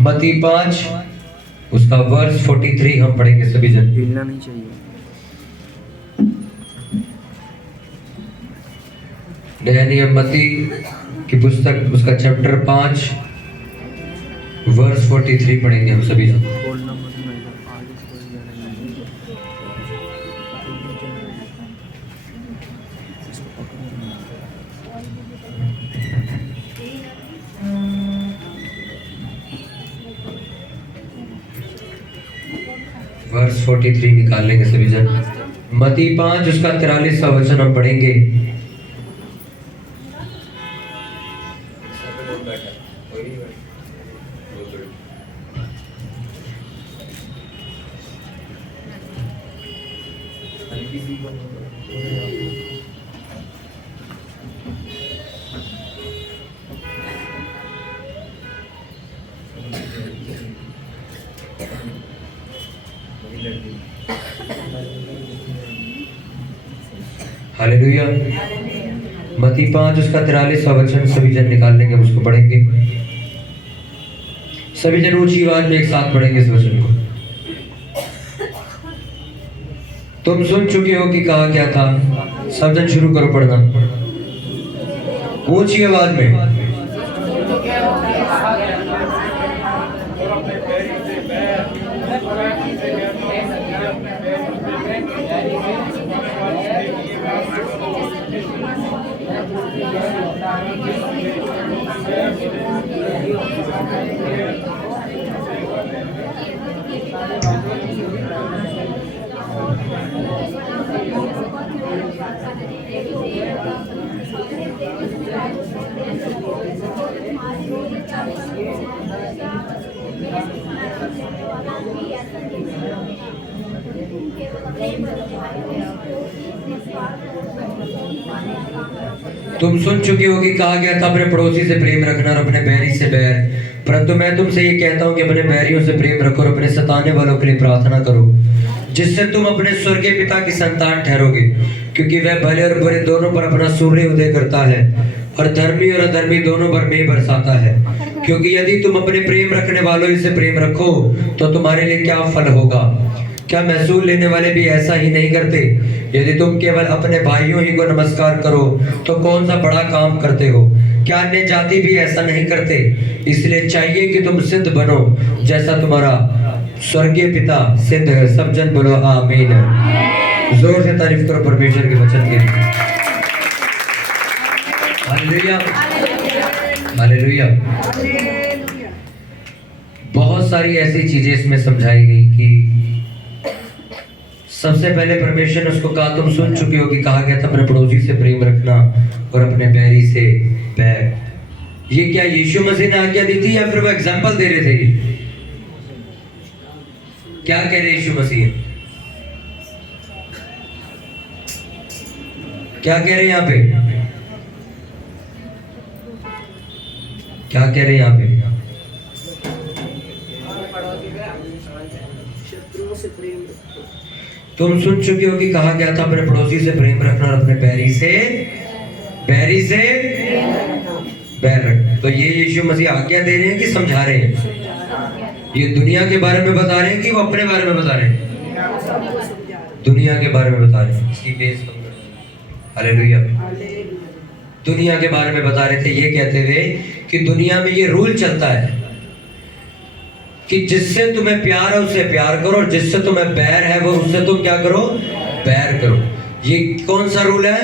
मत्ती 5 उसका वर्स 43 हम पढ़ेंगे सभी जन। हिलना नहीं चाहिए। नया नियम मत्ती की पुस्तक उसका चैप्टर 5 वर्स 43 पढ़ेंगे हम सभी जन। बोलना मत नहीं, आगे बढ़ जाना नहीं। इसको पकड़ना। वर्स 43 निकाल लेंगे सभी जन। मत्ती 5 उसका 43वां वचन हम पढ़ेंगे। हालेलुया। मत्ती 5 उसका 43वां वचन सभी जन निकाल लेंगे, हम उसको पढ़ेंगे। सभी जन ऊंची आवाज में एक साथ पढ़ेंगे इस वचन को। तुम सुन चुके हो कि कहा क्या था। सब जन शुरू करो पढ़ना ऊंची आवाज में। तुम सुन चुके हो कि कहा गया था अपने पड़ोसी से प्रेम रखना और अपने बैरी से बैर, परंतु मैं तुमसे ये कहता हूं कि अपने बैरियों से प्रेम रखो और अपने सताने वालों के लिए प्रार्थना करो, जिससे तुम अपने स्वर्गीय पिता की संतान ठहरोगे, क्योंकि वह भले और बुरे दोनों पर अपना सूर्य उदय करता है और धर्मी और अधर्मी दोनों पर मेघ बरसाता है। क्योंकि यदि तुम अपने प्रेम रखने वालों ही से प्रेम रखो तो तुम्हारे लिए क्या फल होगा? क्या महसूल लेने वाले भी ऐसा ही नहीं करते? यदि तुम केवल अपने भाइयों ही को नमस्कार करो तो कौन सा बड़ा काम करते हो? क्या अन्य जाति भी ऐसा नहीं करते? इसलिए चाहिए कि तुम सिद्ध बनो जैसा तुम्हारा स्वर्गीय पिता सिद्ध है। सब जन बोलो आमीन। जोर से तारीफ करो परमेश्वर के वचन के लिए। Hallelujah, hallelujah. बहुत सारी ऐसी चीजें इसमें समझाई गई कि सबसे पहले परमेश्वर ने उसको कहा तुम सुन चुके हो कि कहा गया था अपने पड़ोसी से प्रेम रखना और अपने बैरी से बैर। ये क्या यीशु मसीह ने आज्ञा दी थी या फिर वो एग्जाम्पल दे रहे थे? क्या कह रहे यीशु मसीह? क्या कह रहे यहाँ पे? क्या कह रहे यहाँ पे? तुम सुन चुके हो कि कहा गया था अपने पड़ोसी से प्रेम रखना और अपने बैरी से बैर रखना। तो ये यीशु मसीह आज्ञा दे रहे हैं कि समझा रहे हैं? ये दुनिया के बारे में बता रहे हैं कि वो अपने बारे में बता रहे हैं? दुनिया के बारे में बता रहे हैं। इसकी बेस हालेलुया। दुनिया के बारे में बता रहे थे, ये कहते हुए कि दुनिया में ये रूल चलता है कि जिससे तुम्हें प्यार है उससे प्यार करो और जिससे तुम्हें बैर है वो उससे तुम क्या करो? बैर करो। ये कौन सा रूल है?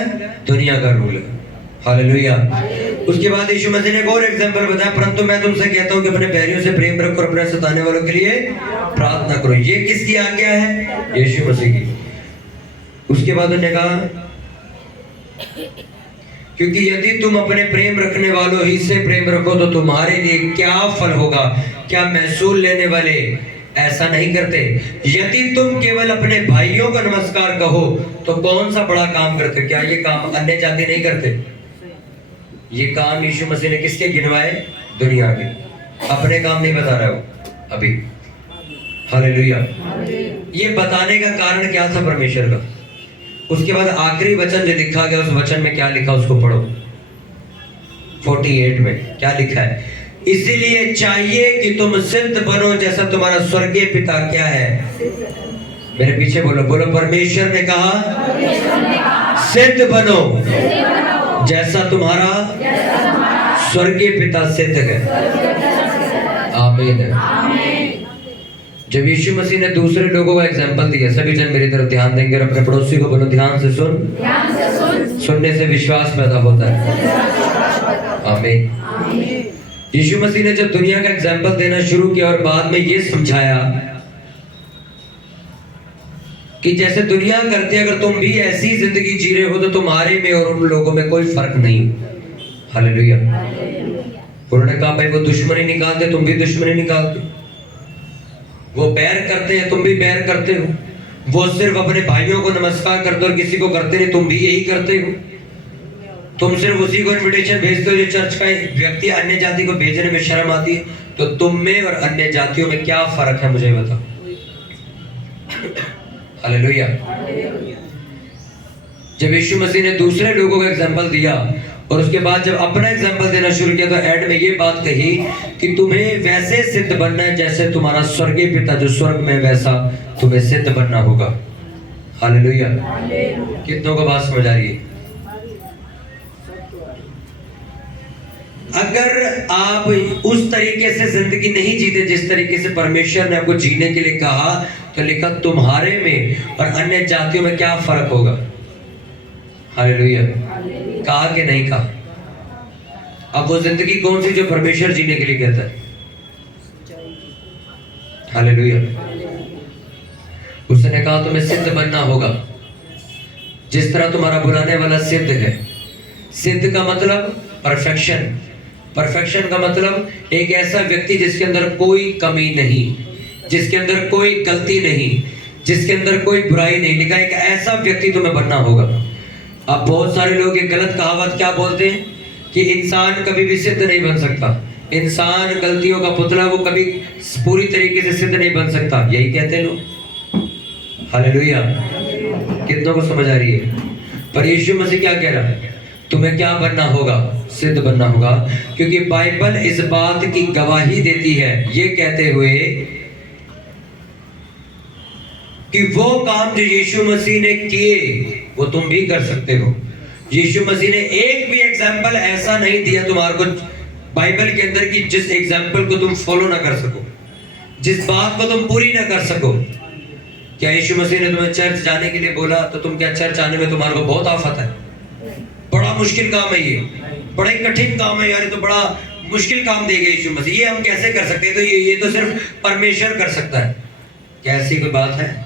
दुनिया का रूल है। हालेलुया। उसके बाद यीशु मसीह ने एक और एग्जांपल बताया, परंतु मैं तुमसे कहता हूं कि अपने बैरियों से प्रेम रखो और अपने सताने वालों के लिए प्रार्थना करो। ये किसकी आज्ञा है? यीशु मसीह की। उसके बाद उन्होंने कहा क्योंकि यदि तुम अपने प्रेम रखने वालों ही से प्रेम रखो तो तुम्हारे लिए क्या फल होगा? क्या महसूल लेने वाले ऐसा नहीं करते? यदि तुम केवल अपने भाइयों का नमस्कार कहो तो कौन सा बड़ा काम करते? क्या ये काम अन्य जाति नहीं करते? ये काम यीशु मसीह ने किसके गिनवाए? दुनिया के। अपने काम नहीं बता रहा हो अभी। हालेलुया। ये बताने का कारण क्या था परमेश्वर का? उसके बाद आखिरी वचन जो लिखा गया उस वचन में क्या लिखा उसको पढ़ो। 48 में क्या लिखा है? इसीलिए चाहिए कि तुम सिद्ध बनो जैसा तुम्हारा स्वर्गीय पिता क्या है। मेरे पीछे बोलो, बोलो परमेश्वर ने कहा सिद्ध बनो जैसा तुम्हारा स्वर्गीय पिता सिद्ध है। आमीन। जब यीशु मसीह ने दूसरे लोगों का एग्जाम्पल दिया, सभी जन मेरी तरफ ध्यान देंगे और अपने पड़ोसी को बोलो ध्यान से सुन। सुनने से विश्वास पैदा होता है। आमीन। यीशु मसीह ने जब दुनिया का एग्जाम्पल देना शुरू किया और बाद में ये समझाया कि जैसे दुनिया करती है, अगर तुम भी ऐसी जिंदगी जी रहे हो तो तुम्हारे में और उन लोगों में कोई फर्क नहीं। हालेलुया। उन्होंने कहा भाई वो दुश्मनी निकालते, तुम भी दुश्मनी निकालते हो। वो बैर करते हैं, तुम भी बैर करते हो। वो सिर्फ अपने भाइयों को नमस्कार करते हो और किसी को करते नहीं, तुम भी यही करते हो। तुम सिर्फ उसी को इनविटेशन भेजते हो जो चर्च का व्यक्ति अन्य जाति को भेजने में शर्म आती है। तो तुम में और अन्य जातियों में क्या फर्क है मुझे बताओ। हालेलुया। जब यीशु मसीह ने दूसरे लोगों का एग्जाम्पल दिया और उसके बाद जब अपना एग्जाम्पल देना शुरू किया तो एंड में ये बात कही कि तुम्हें वैसे सिद्ध बनना है जैसे तुम्हारा स्वर्गीय पिता जो स्वर्ग में, वैसा तुम्हें सिद्ध बनना होगा। हालेलुया। कितनों को बात समझ आ रही है? अगर आप उस तरीके से जिंदगी नहीं जीते जिस तरीके से परमेश्वर ने आपको जीने के लिए कहा, तो लिखा तुम्हारे में और अन्य जातियों में क्या फर्क होगा। हालेलुया। कहा कि नहीं कहा? अब वो जिंदगी कौन सी जो परमेश्वर जीने के लिए कहता है? हालेलुया। उसने कहा तुम्हें सिद्ध बनना होगा जिस तरह तुम्हारा बुलाने वाला सिद्ध है। सिद्ध का मतलब परफेक्शन। परफेक्शन का मतलब एक ऐसा व्यक्ति जिसके अंदर कोई कमी नहीं, जिसके अंदर कोई गलती नहीं, जिसके अंदर कोई बुराई नहीं। लिखा एक ऐसा व्यक्ति तुम्हें बनना होगा। अब बहुत सारे लोग एक गलत कहावत क्या बोलते हैं कि इंसान कभी भी सिद्ध नहीं बन सकता, इंसान गलतियों का पुतला, वो कभी पूरी तरीके से सिद्ध नहीं बन सकता, यही कहते हैं लोग। हालेलुया। कितनों को समझ आ रही है? पर यीशु मसीह क्या कह रहा है? तुम्हें क्या बनना होगा? सिद्ध बनना होगा। क्योंकि बाइबल इस बात की गवाही देती है ये कहते हुए कि वो काम जो यीशु मसीह ने किए वो तुम भी कर सकते हो। यीशु मसीह ने एक भी एग्जाम्पल ऐसा नहीं दिया तुम्हारे को बाइबल के अंदर कि जिस एग्जाम्पल को तुम फॉलो ना कर सको, जिस बात को तुम पूरी ना कर सको। क्या यीशु मसीह ने तुम्हें चर्च जाने के लिए बोला तो तुम क्या चर्च आने में तुम्हारे को बहुत आफत है? बड़ा मुश्किल काम है ये, बड़ा ही कठिन काम है यार, ये तो बड़ा मुश्किल काम देगा यीशु मसीह, ये हम कैसे कर सकते हैं? तो ये तो सिर्फ परमेश्वर कर सकता है। क्या ऐसी कोई बात है?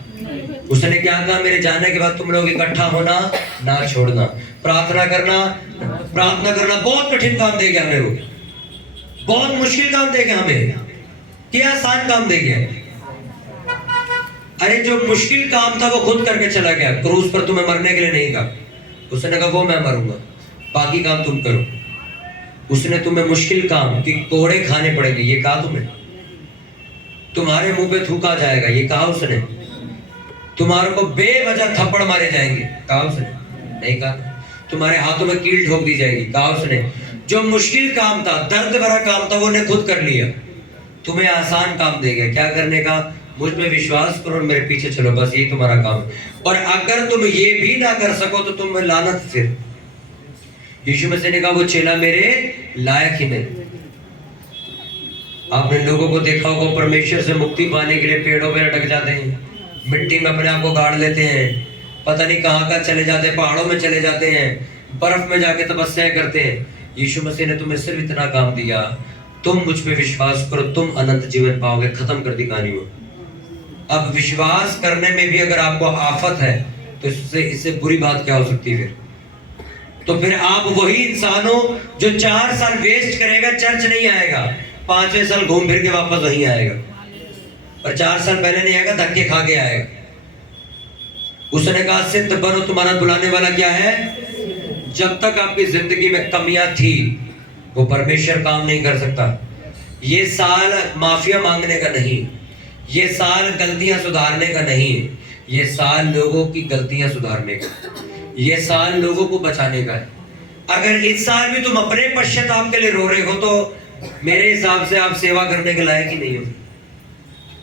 उसने क्या कहा? मेरे जाने के बाद तुम लोग इकट्ठा होना ना छोड़ना, प्रार्थना करना बहुत कठिन काम देगा हमें, वो बहुत मुश्किल काम देगा हमें, क्या आसान काम देगा? अरे जो मुश्किल काम था वो खुद करके चला गया, क्रूस पर तुम्हें मरने के लिए नहीं कहा। उसने कहा वो मैं मरूंगा, बाकी काम तुम करो। उसने तुम्हें मुश्किल काम कि कोड़े खाने पड़ेंगे ये कहा तुम्हें, तुम्हारे मुंह पे थूका जाएगा ये कहा उसने, तुम्हारे को बेवजह थप्पड़ मारे जाएंगे कहा उसने? नहीं कहा। तुम्हारे हाथों में कील ठोक दी जाएगी कहा उसने? जो मुश्किल काम था, दर्द भरा काम था, वो ने खुद कर लिया। तुम्हें आसान काम देगा, क्या करने का? मुझ में विश्वास करो और मेरे पीछे चलो, बस यही तुम्हारा काम है। और अगर तुम ये भी ना कर सको तो तुम में लानत। फिर यीशु मसीह ने कहा वो चेला मेरे लायक ही नहीं। आपने लोगों को देखा होगा परमेश्वर से मुक्ति पाने के लिए पेड़ों पे अटक जाते हैं, मिट्टी में अपने आप को गाड़ लेते हैं, पता नहीं कहाँ चले जाते हैं, पहाड़ों में चले जाते हैं, बर्फ में जाके तपस्याएं करते हैं। यीशु मसीह ने तुम्हें सिर्फ इतना काम दिया, तुम मुझ पे विश्वास करो, तुम अनंत जीवन पाओगे। खत्म कर दी कहानी वो। अब विश्वास करने में भी अगर आपको आफत है तो इससे बुरी बात क्या हो सकती है फिर? तो फिर आप वही इंसान हो जो 4 साल वेस्ट करेगा, चर्च नहीं आएगा, 5वें साल घूम फिर के वापस वहीं आएगा, और 4 साल पहले नहीं आएगा, धक्के खा के आएगा। उसने कहा सिद्ध बनो, तुम्हारा बुलाने वाला क्या है? जब तक आपकी जिंदगी में कमियां थी वो परमेश्वर काम नहीं कर सकता। ये साल माफिया मांगने का नहीं, ये साल गलतियां सुधारने का नहीं, ये साल लोगों की गलतियां सुधारने का, ये साल लोगों को बचाने का है। अगर इस साल भी तुम अपने पश्चाताप के लिए रो रहे हो तो मेरे हिसाब से आप सेवा करने के लायक ही नहीं हो,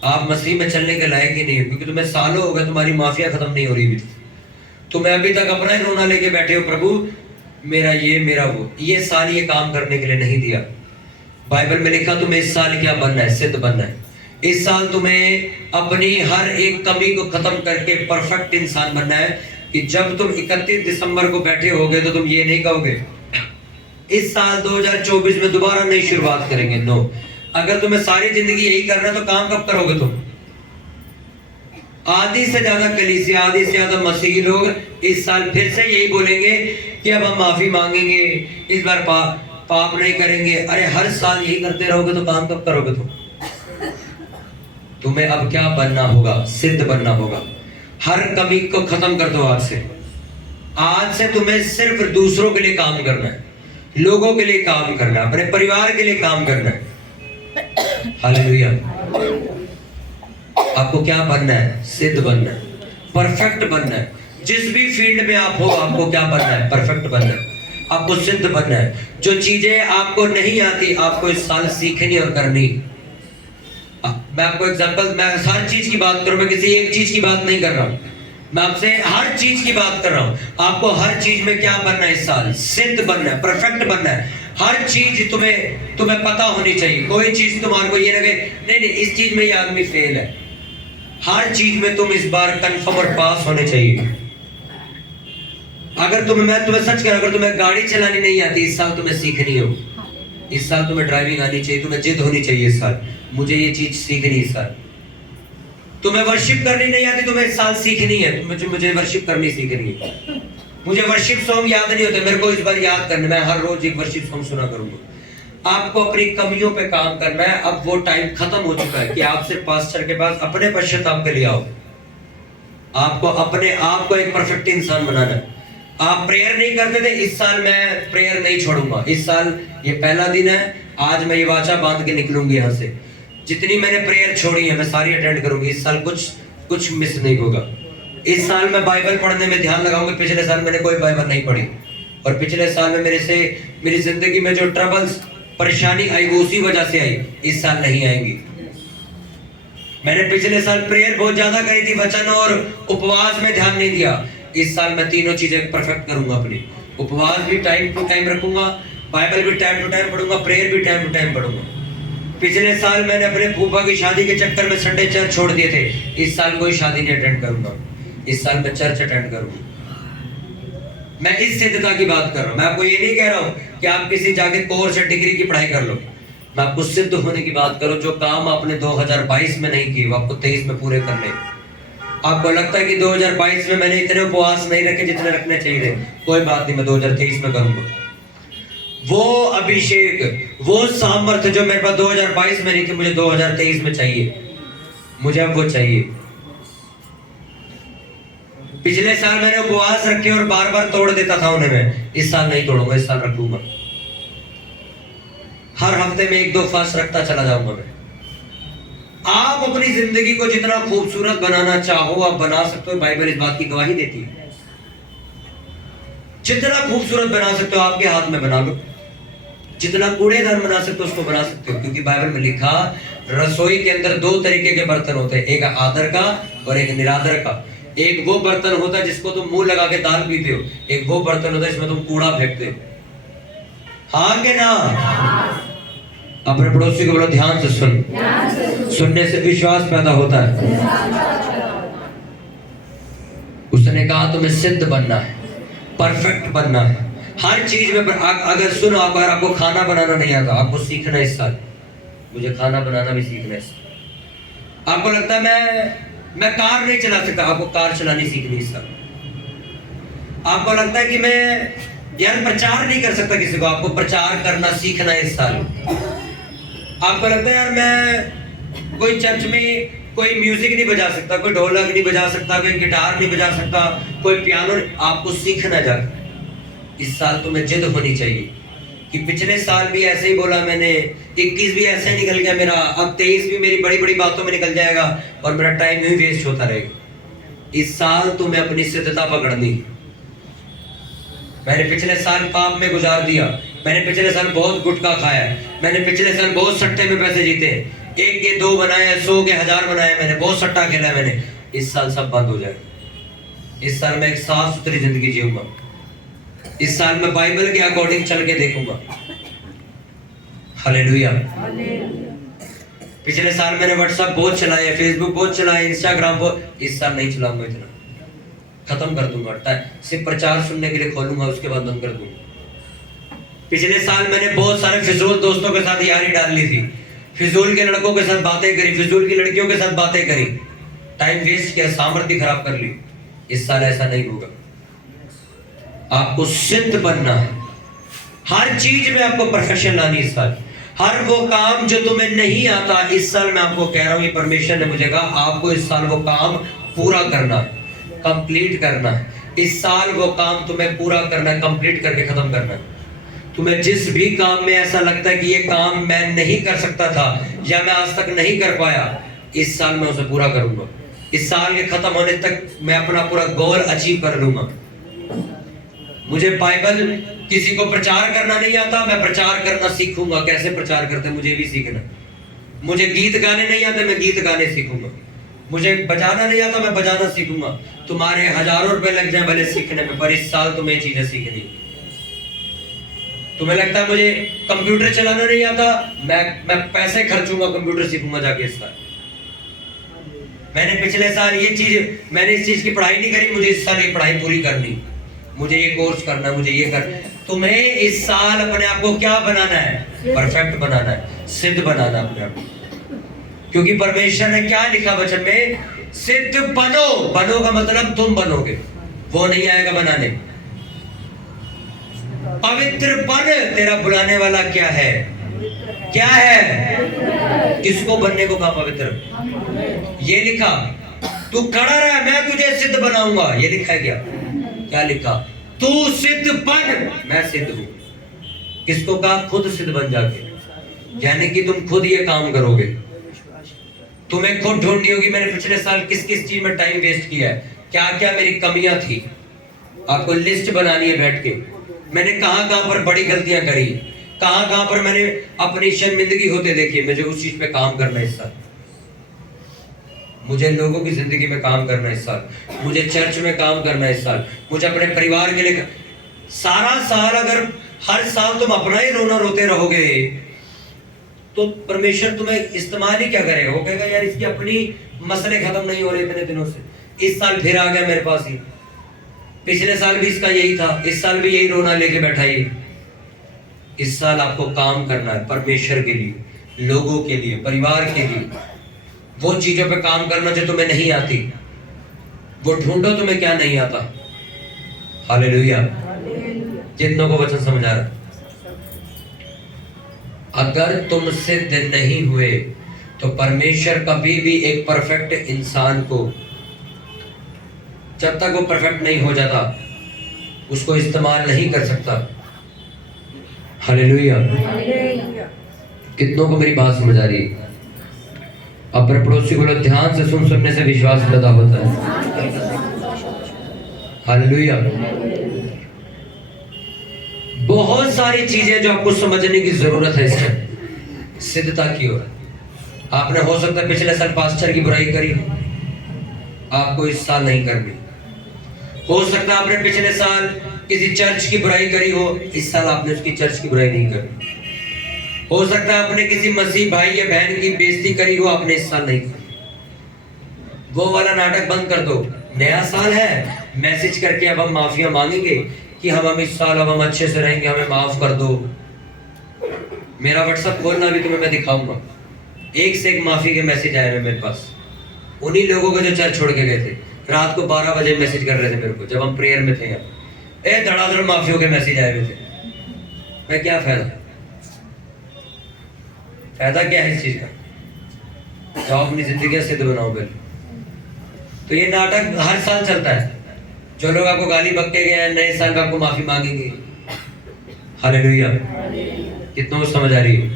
आप मसीह में चलने के लायक ही नहीं हो, क्योंकि तुम्हें सालों हो गए, तुम्हारी माफिया खत्म नहीं हो रही अभी तक। तुम्हें अभी तक अपना ही रोना लेके बैठे हो, प्रभु मेरा ये मेरा वो। ये साल ये काम करने के लिए नहीं दिया। बाइबल में लिखा तुम्हें इस साल क्या बनना है, सिद्ध बनना है। इस साल तुम्हें अपनी हर एक कमी को खत्म करके परफेक्ट इंसान बनना है, कि जब तुम 31 दिसंबर को बैठे होगे तो तुम ये नहीं कहोगे इस साल 2024 में दोबारा नई शुरुआत करेंगे। नो, अगर तुम्हें सारी जिंदगी यही करना है तो काम कब करोगे तुम? आधी से ज्यादा कलीसिया, आधी से ज्यादा मसीही लोग इस साल फिर से यही बोलेंगे कि अब हम माफी मांगेंगे, इस बार पाप नहीं करेंगे। अरे हर साल यही करते रहोगे तो काम कब करोगे तुम? तुम्हें अब क्या बनना होगा? सिद्ध बनना होगा। हर कमी को खत्म कर दो आज से। आज से तुम्हें सिर्फ दूसरों के लिए काम करना है, लोगों के लिए काम करना है, अपने परिवार के लिए काम करना है। हालेलुया। आपको क्या बनना है? सिद्ध बनना है, परफेक्ट बनना है। जिस भी फील्ड में आप हो, आपको क्या बनना है? परफेक्ट बनना है, आपको सिद्ध बनना है। जो चीजें आपको नहीं आती, आपको इस साल सीखनी और करनी। मैं आपको एग्जांपल, मैं हर चीज की बात करूं, मैं किसी एक चीज की बात नहीं कर रहा हूं, मैं आपसे हर चीज की बात कर रहा हूं। आपको हर चीज में क्या बनना है? इस साल सिद्ध बनना है, परफेक्ट बनना है। हर चीज तुम्हें पता होनी चाहिए। कोई चीज तुम्हारे को ये लगे नहीं नहीं इस चीज में ये आदमी फेल है, हर चीज में तुम इस बार कंफर्म और पास होने चाहिए। अगर मैं तुम्हें सच कह रहा हूं, अगर तुम्हें गाड़ी चलानी नहीं आती, इस साल तुम्हें सीखनी हो। इस साल तुम्हें ड्राइविंग आनी चाहिए, तुम्हें जिद होनी चाहिए इस साल, मुझे ये चीज सीखनी इस साल। तुम्हें वर्शिप करनी नहीं आती, तुम्हें इस साल सीखनी है, मुझे वर्शिप करनी सीखनी है। मुझे वर्शिप सॉन्ग याद नहीं होते, मेरे को इस बार याद करना, मैं हर रोज एक वर्शिप सॉन्ग सुना करूंगा। आपको अपनी कमियों पे काम करना है। अब वो टाइम खत्म हो चुका है कि आप सिर्फ पास्टर के पास अपने पश्चाताप के लिए आओ। आपको अपने आप को एक परफेक्ट इंसान बनाना है। आप प्रेयर नहीं करते थे, इस साल मैं प्रेयर नहीं छोड़ूंगा। इस साल ये पहला दिन है, आज मैं ये वाचा बांध के निकलूंगी यहाँ से। जितनी मैंने प्रेयर छोड़ी है मैं सारी अटेंड करूंगी। इस साल कुछ मिस नहीं होगा। इस साल मैं बाइबल पढ़ने में ध्यान लगाऊंगी। पिछले साल मैंने कोई बाइबल नहीं पढ़ी, और पिछले साल में मेरी जिंदगी में जो ट्रबल्स, परेशानी आई वो उसी वजह से आई, इस साल नहीं आएंगी। मैंने पिछले साल प्रेयर बहुत ज्यादा करी थी, वचन और उपवास में ध्यान नहीं दिया। इस साल मैं तीनों चीजें परफेक्ट करूंगा अपनी। उपवास भी टाइम टू टाइम रखूंगा, बाइबल भी टाइम टू टाइम पढ़ूंगा, प्रेयर भी टाइम टू टाइम पढ़ूंगा। पिछले साल मैंने अपने फूफा की शादी के चक्कर में संडे चर्च छोड़ दिए थे, इस साल कोई शादी नहीं अटेंड करूंगा। इस साल मैं चर्च अटेंड करूंगा। मैं इस सिद्धता की बात कर रहा हूं। मैं आपको ये नहीं कह रहा हूं कि आप किसी जाके कोर्स या डिग्री की पढ़ाई कर लो। मैं आपको सिद्ध होने की बात करूं। जो काम आपने 2022 में नहीं किए वो आपको 23 में पूरे करने। आपको लगता है कि 2022 में मैंने इतने उपवास नहीं रखे जितने रखने चाहिए थे, कोई बात नहीं, मैं 2023 में करूंगा। वो अभिषेक, वो सामर्थ्य जो मेरे पास 2022 में नहीं थी, मुझे 2023 में चाहिए। मुझे अब वो चाहिए। पिछले साल मैंने उपवास रखे और बार बार तोड़ देता था उन्हें, मैं इस साल नहीं तोड़ूंगा, इस साल रख लूंगा। हर हफ्ते में 1-2 फास्ट रखता चला जाऊंगा मैं। आप अपनी जिंदगी को जितना खूबसूरत बनाना चाहो आप बना सकते हो। बाइबल इस बात की गवाही देती है। जितना खूबसूरत बना सकते हो आपके हाथ में बना लो। जितना कूड़ेदान बना सकते हो उसको बना सकते हो, क्योंकि बाइबल में लिखा रसोई के अंदर 2 तरीके के बर्तन होते हैं, एक आदर का और एक निरादर का। एक वो बर्तन होता है जिसको तुम मुंह लगा के दाल पीते हो, एक वो बर्तन होता है जिसमें तुम कूड़ा फेंकते हो। हाँ के ना? अपने पड़ोसी को बोलो ध्यान से सुन। सुनने से विश्वास पैदा होता है। उसने कहा तुम्हें सिद्ध बनना है, परफेक्ट बनना है हर चीज में। अगर सुनो, अगर आपको खाना बनाना नहीं आता, आपको सीखना है इस साल। मुझे खाना बनाना भी सीखना है इस साल। आपको लगता है मैं कार नहीं चला सकता, आपको कार चलानी सीखनी इस साल। आपको लगता है कि मैं यार प्रचार नहीं कर सकता किसी को, आपको प्रचार करना सीखना है इस साल। आपको लगता है यार मैं कोई चर्च में कोई म्यूजिक नहीं बजा सकता, कोई ढोलक नहीं बजा सकता, कोई गिटार नहीं बजा सकता, कोई पियानो, आपको सीखना जाकर। इस साल तुम्हें जिद होनी चाहिए कि पिछले साल भी ऐसे ही बोला मैंने, 21 भी ऐसे ही निकल गया मेरा, अब 23 भी मेरी बड़ी बड़ी बातों में निकल जाएगा और मेरा टाइम ही वेस्ट होता रहेगा। इस साल तुम्हें अपनी सिद्धता पकड़नी। मैंने पिछले साल पाप में गुजार दिया, मैंने पिछले साल बहुत गुटखा खाया है, मैंने पिछले साल बहुत सट्टे में पैसे जीते, 1 के 2 बनाए, 100 के 1000 बनाए, मैंने बहुत सट्टा खेला है मैंने। इस साल सब बंद हो जाए। इस साल मैं एक साफ सुथरी जिंदगी जीऊंगा। इस साल मैं बाइबल के अकॉर्डिंग चल के देखूंगा। हालेलुया। पिछले साल मैंने व्हाट्सएप बहुत चलाया, फेसबुक बहुत चलाया, इंस्टाग्राम बहुत, इस साल नहीं चलाऊंगा, इतना खत्म कर दूंगा। सिर्फ प्रचार सुनने के लिए खोलूंगा, उसके बाद बंद कर दूंगा। पिछले साल मैंने बहुत सारे फिजूल दोस्तों के साथ यारी डाल ली थी, फिजूल के लड़कों के साथ बातें करी, फिजूल की लड़कियों के साथ बातें करी, टाइम वेस्ट किया, सामर्थ्य खराब कर ली। इस साल ऐसा नहीं होगा। आपको सिद्ध बनना है, हर चीज में आपको परफेक्शन लानी। इस साल हर वो काम जो तुम्हें नहीं आता, इस साल मैं आपको कह रहा हूं, ये परमेश्वर ने मुझे कहा आपको इस साल वो काम पूरा करना है, कंप्लीट करना है। इस साल वो काम तुम्हें पूरा करना है, कंप्लीट करके खत्म करना है। तुम्हें जिस भी काम में ऐसा लगता है कि ये काम मैं नहीं कर सकता था या मैं आज तक नहीं कर पाया, इस साल मैं उसे पूरा करूंगा। इस साल के खत्म होने तक मैं अपना पूरा गोल अचीव कर लूंगा। मुझे बाइबल किसी को प्रचार करना नहीं आता, मैं प्रचार करना सीखूंगा। कैसे प्रचार करते मुझे भी सीखना। मुझे गीत गाने नहीं आते, मैं गीत गाने सीखूंगा। मुझे बजाना नहीं आता, मैं बजाना सीखूंगा। तुम्हारे हजारों रुपए लग जाए भले सीखने में, पर इस साल तुम्हें चीजें सीखनी। तुम्हें लगता है मुझे कंप्यूटर चलाना नहीं आता, मैं पैसे खर्चूंगा, कंप्यूटर सीखूंगा जाके इस साल। मैंने पिछले साल मैंने इस चीज की पढ़ाई नहीं करी, मुझे इस साल ये पढ़ाई पूरी करनी, मुझे ये कोर्स करना, मुझे ये कर। तुम्हें इस साल अपने आप को क्या बनाना है? परफेक्ट बनाना है, सिद्ध बनाना अपने आप को। क्योंकि परमेश्वर ने क्या लिखा वचन में? सिद्ध बनो। बनो का मतलब तुम बनोगे, वो नहीं आएगा बनाने। पवित्र बन, तेरा बुलाने वाला क्या है? क्या है? किसको बनने को कहा पवित्र? ये लिखा। तू खड़ा रहा, मैं तुझे सिद्ध बनाऊंगा, ये लिखा है क्या? क्या लिखा? तू सिद्ध बन, मैं सिद्ध हूं। किसको कहा? खुद सिद्ध बन जाके, यानी कि तुम खुद ये काम करोगे। तुम्हें खुद ढूंढनी होगी मैंने पिछले साल किस किस चीज में टाइम वेस्ट किया है, क्या क्या मेरी कमियां थी। आपको लिस्ट बनानी है बैठ के, मैंने कहां कहां पर बड़ी गलतियां करी, कहां कहां पर मैंने अपनी शर्मिंदगी होते देखी। मुझे उस चीज पे काम करना है इस साल। मुझे लोगों की जिंदगी में काम करना है इस साल। मुझे चर्च में काम करना है इस साल। मुझे अपने परिवार के लिए सारा साल, अगर हर साल तुम अपना ही रोना रोते रहोगे तो परमेश्वर तुम्हें इस्तेमाल ही क्या करेगा? वो कहेगा यार इसकी अपनी मसले खत्म नहीं हो रहे इतने दिनों से, इस साल फिर आ गया मेरे पास ही। पिछले साल भी इसका यही था, इस साल भी यही रोना लेके बैठा ही। इस साल आपको काम करना है परमेश्वर के लिए, लोगों के लिए, परिवार के लिए। वो चीजों पे काम करना जो तुम्हें नहीं आती, वो ढूंढो तुम्हें क्या नहीं आता। हालेलुया। जितनों को वचन समझ आ रहा। अगर तुम सिद्ध नहीं हुए तो परमेश्वर कभी भी एक परफेक्ट इंसान को, जब तक वो परफेक्ट नहीं हो जाता, उसको इस्तेमाल नहीं कर सकता। हालेलुया। कितनों को मेरी बात समझ आ रही है? अपने पड़ोसी को ध्यान से सुनने से विश्वास पैदा होता है। हालेलुया। बहुत सारी चीजें जो आपको समझने की जरूरत है इसमें, सिद्धता की ओर। आपने हो सकता है पिछले साल पास्टर की बुराई करी, आपको इस साल नहीं करनी। हो सकता है आपने पिछले साल किसी चर्च की बुराई करी हो, इस साल आपने उसकी चर्च की बुराई नहीं करनी। हो सकता है आपने किसी मसीह भाई या बहन की बेइज्जती करी हो, आपने इस साल नहीं करनी। वो वाला नाटक बंद कर दो। नया साल है, मैसेज करके अब हम माफिया मांगेंगे कि हम इस साल अब हम अच्छे से रहेंगे, हमें माफ कर दो। मेरा व्हाट्सएप खोलना भी तुम्हें मैं दिखाऊंगा, एक से एक माफी के मैसेज आए हैं मेरे पास। उन्हीं लोगों को जो चर्च छोड़ के गए थे, रात को 12 बजे मैसेज कर रहे थे मेरे को, जब हम प्रेयर में थे। धड़ाधड़ माफियों के मैसेज आए हुए थे। मैं क्या फायदा क्या है इस चीज का? जाओ अपनी जिंदगी सिद्ध बनाओ पहले। तो ये नाटक हर साल चलता है। जो लोग आपको गाली बक के गए, नए साल में आपको माफी मांगेंगे। हालेलुया। कितनों को समझ आ रही है?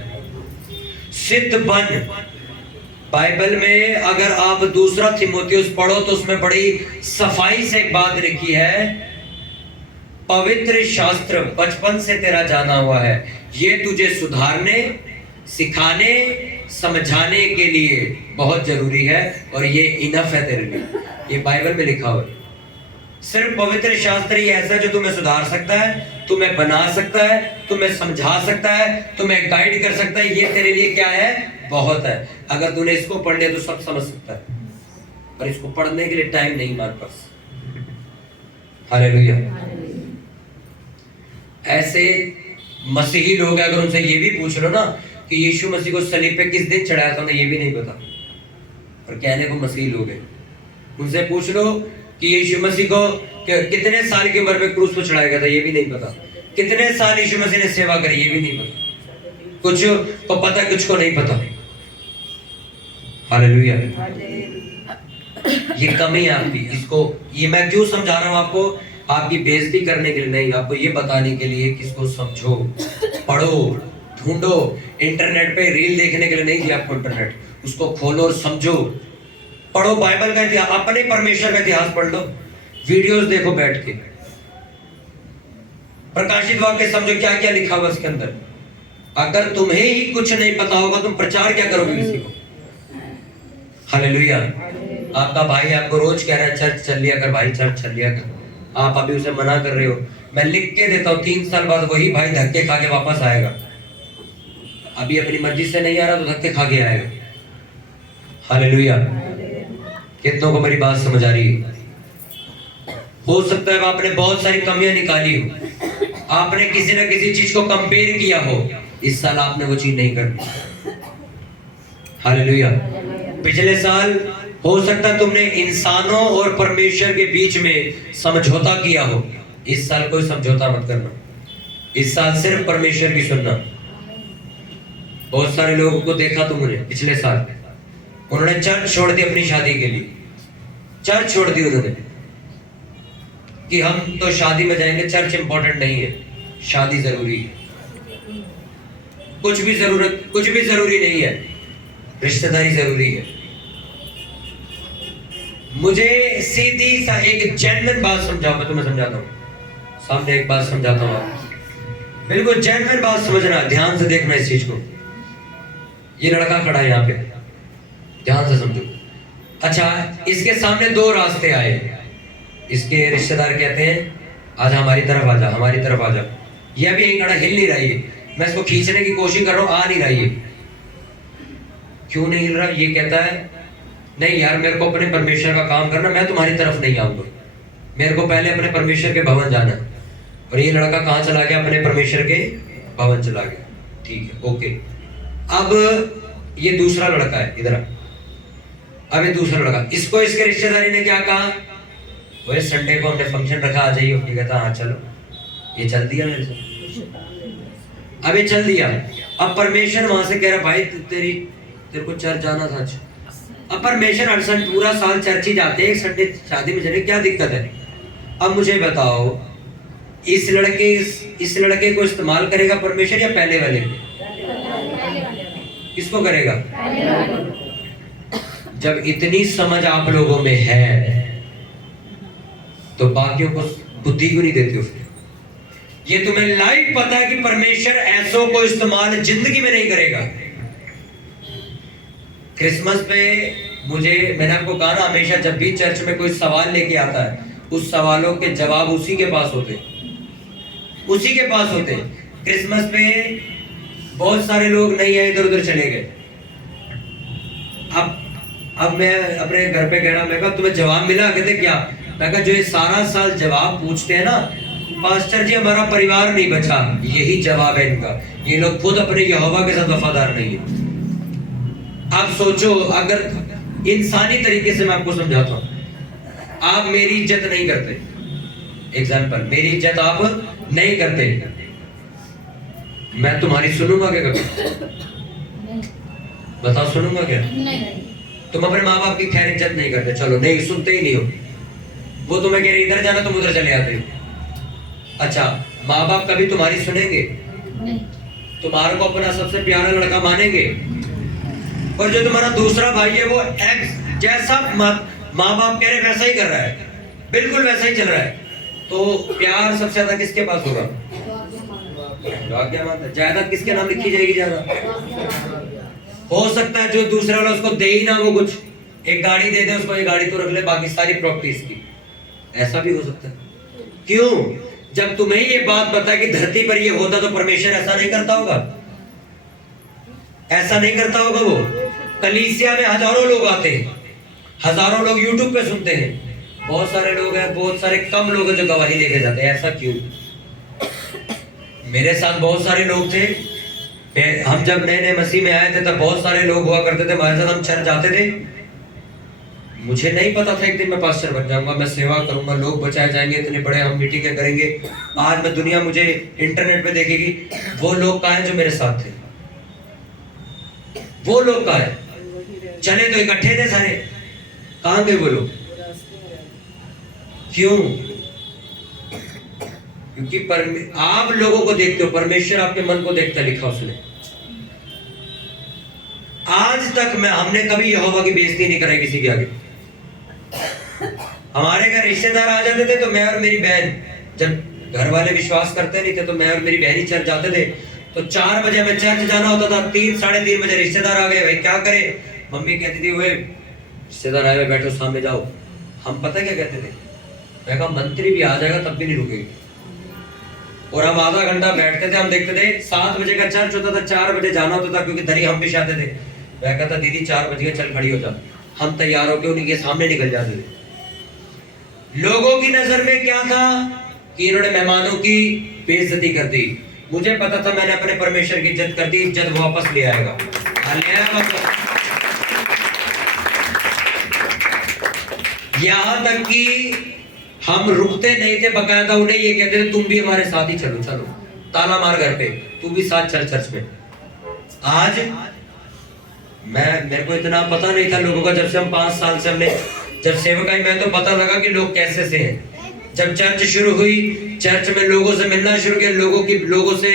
सिद्ध बन। बाइबल में अगर आप 2 तीमुथियुस पढ़ो तो उसमें बड़ी सफाई से एक बात लिखी है, पवित्र शास्त्र बचपन से तेरा जाना हुआ है, ये तुझे सुधारने, सिखाने, समझाने के लिए बहुत जरूरी है और ये इनफ है तेरे लिए। ये बाइबल में लिखा हुआ है। सिर्फ पवित्र शास्त्र ही ऐसा है जो तुम्हें सुधार सकता है, तुम्हें बना सकता है, तुम्हें समझा सकता है, तुम्हें गाइड कर सकता है। ये तेरे लिए क्या है? बहुत है। अगर तूने इसको पढ़ लिया तो सब समझ सकता है, पर इसको पढ़ने के लिए टाइम नहीं हमारे पास। हालेलुया। ऐसे मसीही लोग हैं, अगर उनसे ये भी पूछ लो ना कि यीशु मसीह को सलीब पे किस दिन चढ़ाया था, उन्हें ये भी नहीं पता, और कहने को मसीही लोग हैं। उनसे पूछ लो कि यीशु मसीह को कितने साल की उम्र में क्रूस पर चढ़ाया गया था, ये भी नहीं पता। कितने साल यीशु मसीह ने सेवा करी, ये भी नहीं पता। कुछ को पता, कुछ को नहीं पता। हालेलुया। ये कमी है आपकी। इसको ये मैं क्यों समझा रहा हूं आपको? आपकी बेइज्जती करने के लिए नहीं, आपको ये बताने के लिए कि इसको समझो, पढ़ो, ढूंढो। इंटरनेट पे रील देखने के लिए नहीं दिया आपको इंटरनेट, उसको खोलो और समझो, पढ़ो। बाइबल का इतिहास, अपने परमेश्वर का इतिहास पढ़ लो, वीडियोस देखो बैठ के, प्रकाशित वाक्य समझो क्या क्या लिखा हुआ इसके अंदर। अगर तुम्हें ही कुछ नहीं पता होगा, तुम प्रचार क्या करोगे किसी को? हालेलुया। आपका भाई आपको रोज कह रहा है चर्च चल लिया कर भाई, चर्च चल लिया कर, आप अभी उसे मना कर रहे हो। मैं लिख के देता हूँ 3 साल बाद वही भाई धक्के खा के वापस आएगा। अभी अपनी मर्जी से नहीं आ रहा तो धक्के खा के आएगा। हालेलुया। कितनों को मेरी बात समझ आ रही है? हो सकता है आपने बहुत सारी कमियां निकाली हो, आपने किसी ना किसी चीज को कंपेयर किया हो, इस साल आपने वो चीज नहीं करनी। हालेलुया। पिछले साल हो सकता है तुमने इंसानों और परमेश्वर के बीच में समझौता किया हो, इस साल कोई समझौता मत करना। इस साल सिर्फ परमेश्वर की सुनना। बहुत सारे लोगों को देखा तुमने पिछले साल, उन्होंने चर्च छोड़ दी अपनी शादी के लिए। चर्च छोड़ दी उन्होंने कि हम तो शादी में जाएंगे, चर्च इंपॉर्टेंट नहीं है, शादी जरूरी है। कुछ भी जरूरी नहीं है, रिश्तेदारी जरूरी है। मुझे सीधी सा एक जेन्युइन बात समझाओ, मैं तुम्हें समझाता हूँ। सामने एक बात समझाता हूँ, आप बिल्कुल जेन्युइन बात समझना, ध्यान से देखना इस चीज को। ये लड़का खड़ा है यहाँ पे, ध्यान से समझो। अच्छा, इसके सामने 2 रास्ते आए। इसके रिश्तेदार कहते हैं आजा हमारी तरफ, आजा हमारी तरफ आजा। ये अभी यहीं खड़ा, हिल नहीं रहा है। मैं इसको खींचने की कोशिश कर रहा हूँ, आ नहीं रहा है। क्यों नहीं हिल रहा? ये कहता है नहीं यार, मेरे को अपने परमेश्वर का काम करना, मैं तुम्हारी तरफ नहीं आऊंगा, मेरे को पहले अपने परमेश्वर के भवन जाना है। और ये लड़का कहाँ चला गया? अपने परमेश्वर के भवन चला गया। ठीक है, ओके। अब ये दूसरा लड़का है, इधर अब ये दूसरा लड़का, इसको इसके रिश्तेदारी ने क्या कहा? वो संडे को हमने फंक्शन रखा, आ जाइए। ये कहता हाँ चलो। ये चल दिया मेरे से, अब ये चल दिया। अब परमेश्वर वहां से कह रहा भाई तेरे को चर्च जाना था। अब परमेश्वर हर संडे पूरा साल चर्च ही जाते हैं, संडे शादी में जाने क्या दिक्कत है? अब मुझे बताओ, इस लड़के को इस्तेमाल करेगा परमेश्वर या पहले वाले को? किसको करेगा? जब इतनी समझ आप लोगों में है तो बाकियों को बुद्धि क्यों नहीं देते हो? ये तुम्हें लाइव पता है कि परमेश्वर ऐसों को इस्तेमाल जिंदगी में नहीं करेगा। क्रिसमस पे मैंने आपको कहा ना, हमेशा जब भी चर्च में कोई सवाल लेके आता है, उस सवालों के जवाब उसी के पास होते। क्रिसमस पे बहुत सारे लोग नहीं आए, इधर उधर चले गए। अब मैं अपने घर पे कह रहा, मैं कहा तुम्हें जवाब मिला? कहते क्या? मैं कहा जो ये सारा साल जवाब पूछते हैं ना, पास्टर जी हमारा परिवार नहीं बचा, यही जवाब है इनका। ये लोग खुद अपने यहोवा के साथ वफादार नहीं है। आप सोचो, अगर इंसानी तरीके से मैं आपको समझाता हूँ, आप मेरी इज्जत नहीं करते, एग्जाम्पल, मेरी इज्जत आप नहीं करते, मैं तुम्हारी सुनूंगा क्या कभी? बताओ सुनूंगा क्या? नहीं। तुम अपने माँ बाप की खैर इज्जत नहीं करते, चलो नहीं सुनते ही नहीं हो। वो तुम्हें कह रहे इधर जाना, तुम उधर चले आते हो। अच्छा, माँ बाप कभी तुम्हारी सुनेंगे? नहीं। तुम्हारे को अपना सबसे प्यारा लड़का मानेंगे, और जो तुम्हारा दूसरा भाई है वो जैसा माँ बाप कह रहे वैसा ही कर रहा है, बिल्कुल वैसा ही चल रहा है, तो प्यार सबसे ज्यादा किसके पास होगा? जायदाद किसके नाम लिखी जाएगी ज्यादा? हो सकता है जो दूसरा वाला उसको दे ही ना वो कुछ, एक गाड़ी दे दे उसको, ये गाड़ी तो रख ले, बाकी सारी प्रॉपर्टी इसकी, ऐसा भी हो सकता है। क्यों? जब तुम्हें ये बात पता कि धरती पर ये होता तो परमेश्वर ऐसा नहीं करता होगा, ऐसा नहीं करता होगा। वो कलीसिया में हजारों लोग आते हैं, हजारों लोग यूट्यूब पे सुनते हैं, बहुत सारे लोग हैं, बहुत सारे कम लोग हैं जो गवाही लेके जाते हैं। ऐसा क्यों? मेरे साथ बहुत सारे लोग थे, हम जब नए नए मसीह में आए थे तब बहुत सारे लोग हुआ करते थे हमारे साथ, हम चर्च जाते थे। मुझे नहीं पता था एक दिन मैं पास्टर बन जाऊंगा, मैं सेवा करूंगा, लोग बचाए जाएंगे, इतने बड़े हम मीटिंगें करेंगे, आज मैं दुनिया मुझे इंटरनेट पे देखेगी। वो लोग कहाँ हैं जो मेरे साथ थे? वो लोग कहाँ हैं? चले तो इकट्ठे थे सारे, कहाँ गए वो लोग? क्यों? क्योंकि आप लोगों को देखते हो, परमेश्वर आपके मन को देखता, लिखा उसने। आज तक हमने कभी यहोवा की बेइज्जती नहीं कराई किसी के आगे। हमारे घर रिश्तेदार आ जाते थे तो मैं और मेरी बहन, जब घर वाले विश्वास करते नहीं थे तो मैं और मेरी बहन ही चर्च जाते थे, तो 4 बजे हमें चर्च जाना होता था, 3 साढ़े 3 बजे रिश्तेदार आ गए, भाई क्या करे? मम्मी कहती थी, वे रिश्तेदार आए, बैठो सामने जाओ। हम पता क्या कहते थे? मैं कहा मंत्री भी आ जाएगा तब भी नहीं रुकेगी। और हम आधा घंटा बैठते थे, हम देखते थे 7 बजे का चर्च होता था, 4 बजे जाना होता था, क्योंकि दरी हम बिछाते थे। मैं कहता दीदी 4 बज गए, चल खड़ी हो जा। हम तैयार होकर उनके सामने निकल जाते थे। लोगों की नजर में क्या था कि इन्होंने मेहमानों की बेइज्जती कर दी। मुझे पता था मैंने अपने परमेश्वर की इज्जत कर दी, इज्जत वापस ले आएगा। यहां तक कि हम रुकते नहीं थे, बकायदा उन्हें ये कहते थे तुम भी हमारे साथ ही चलो, चलो ताला मार घर पे, तू भी साथ चल चर्च में। आज मेरे को इतना पता नहीं था लोगों का, जब से हम 5 साल से हमने जब सेवकाई में, तो पता लगा कि लोग कैसे से हैं। जब चर्च शुरू हुई, चर्च में लोगों से मिलना शुरू किया, लोगों से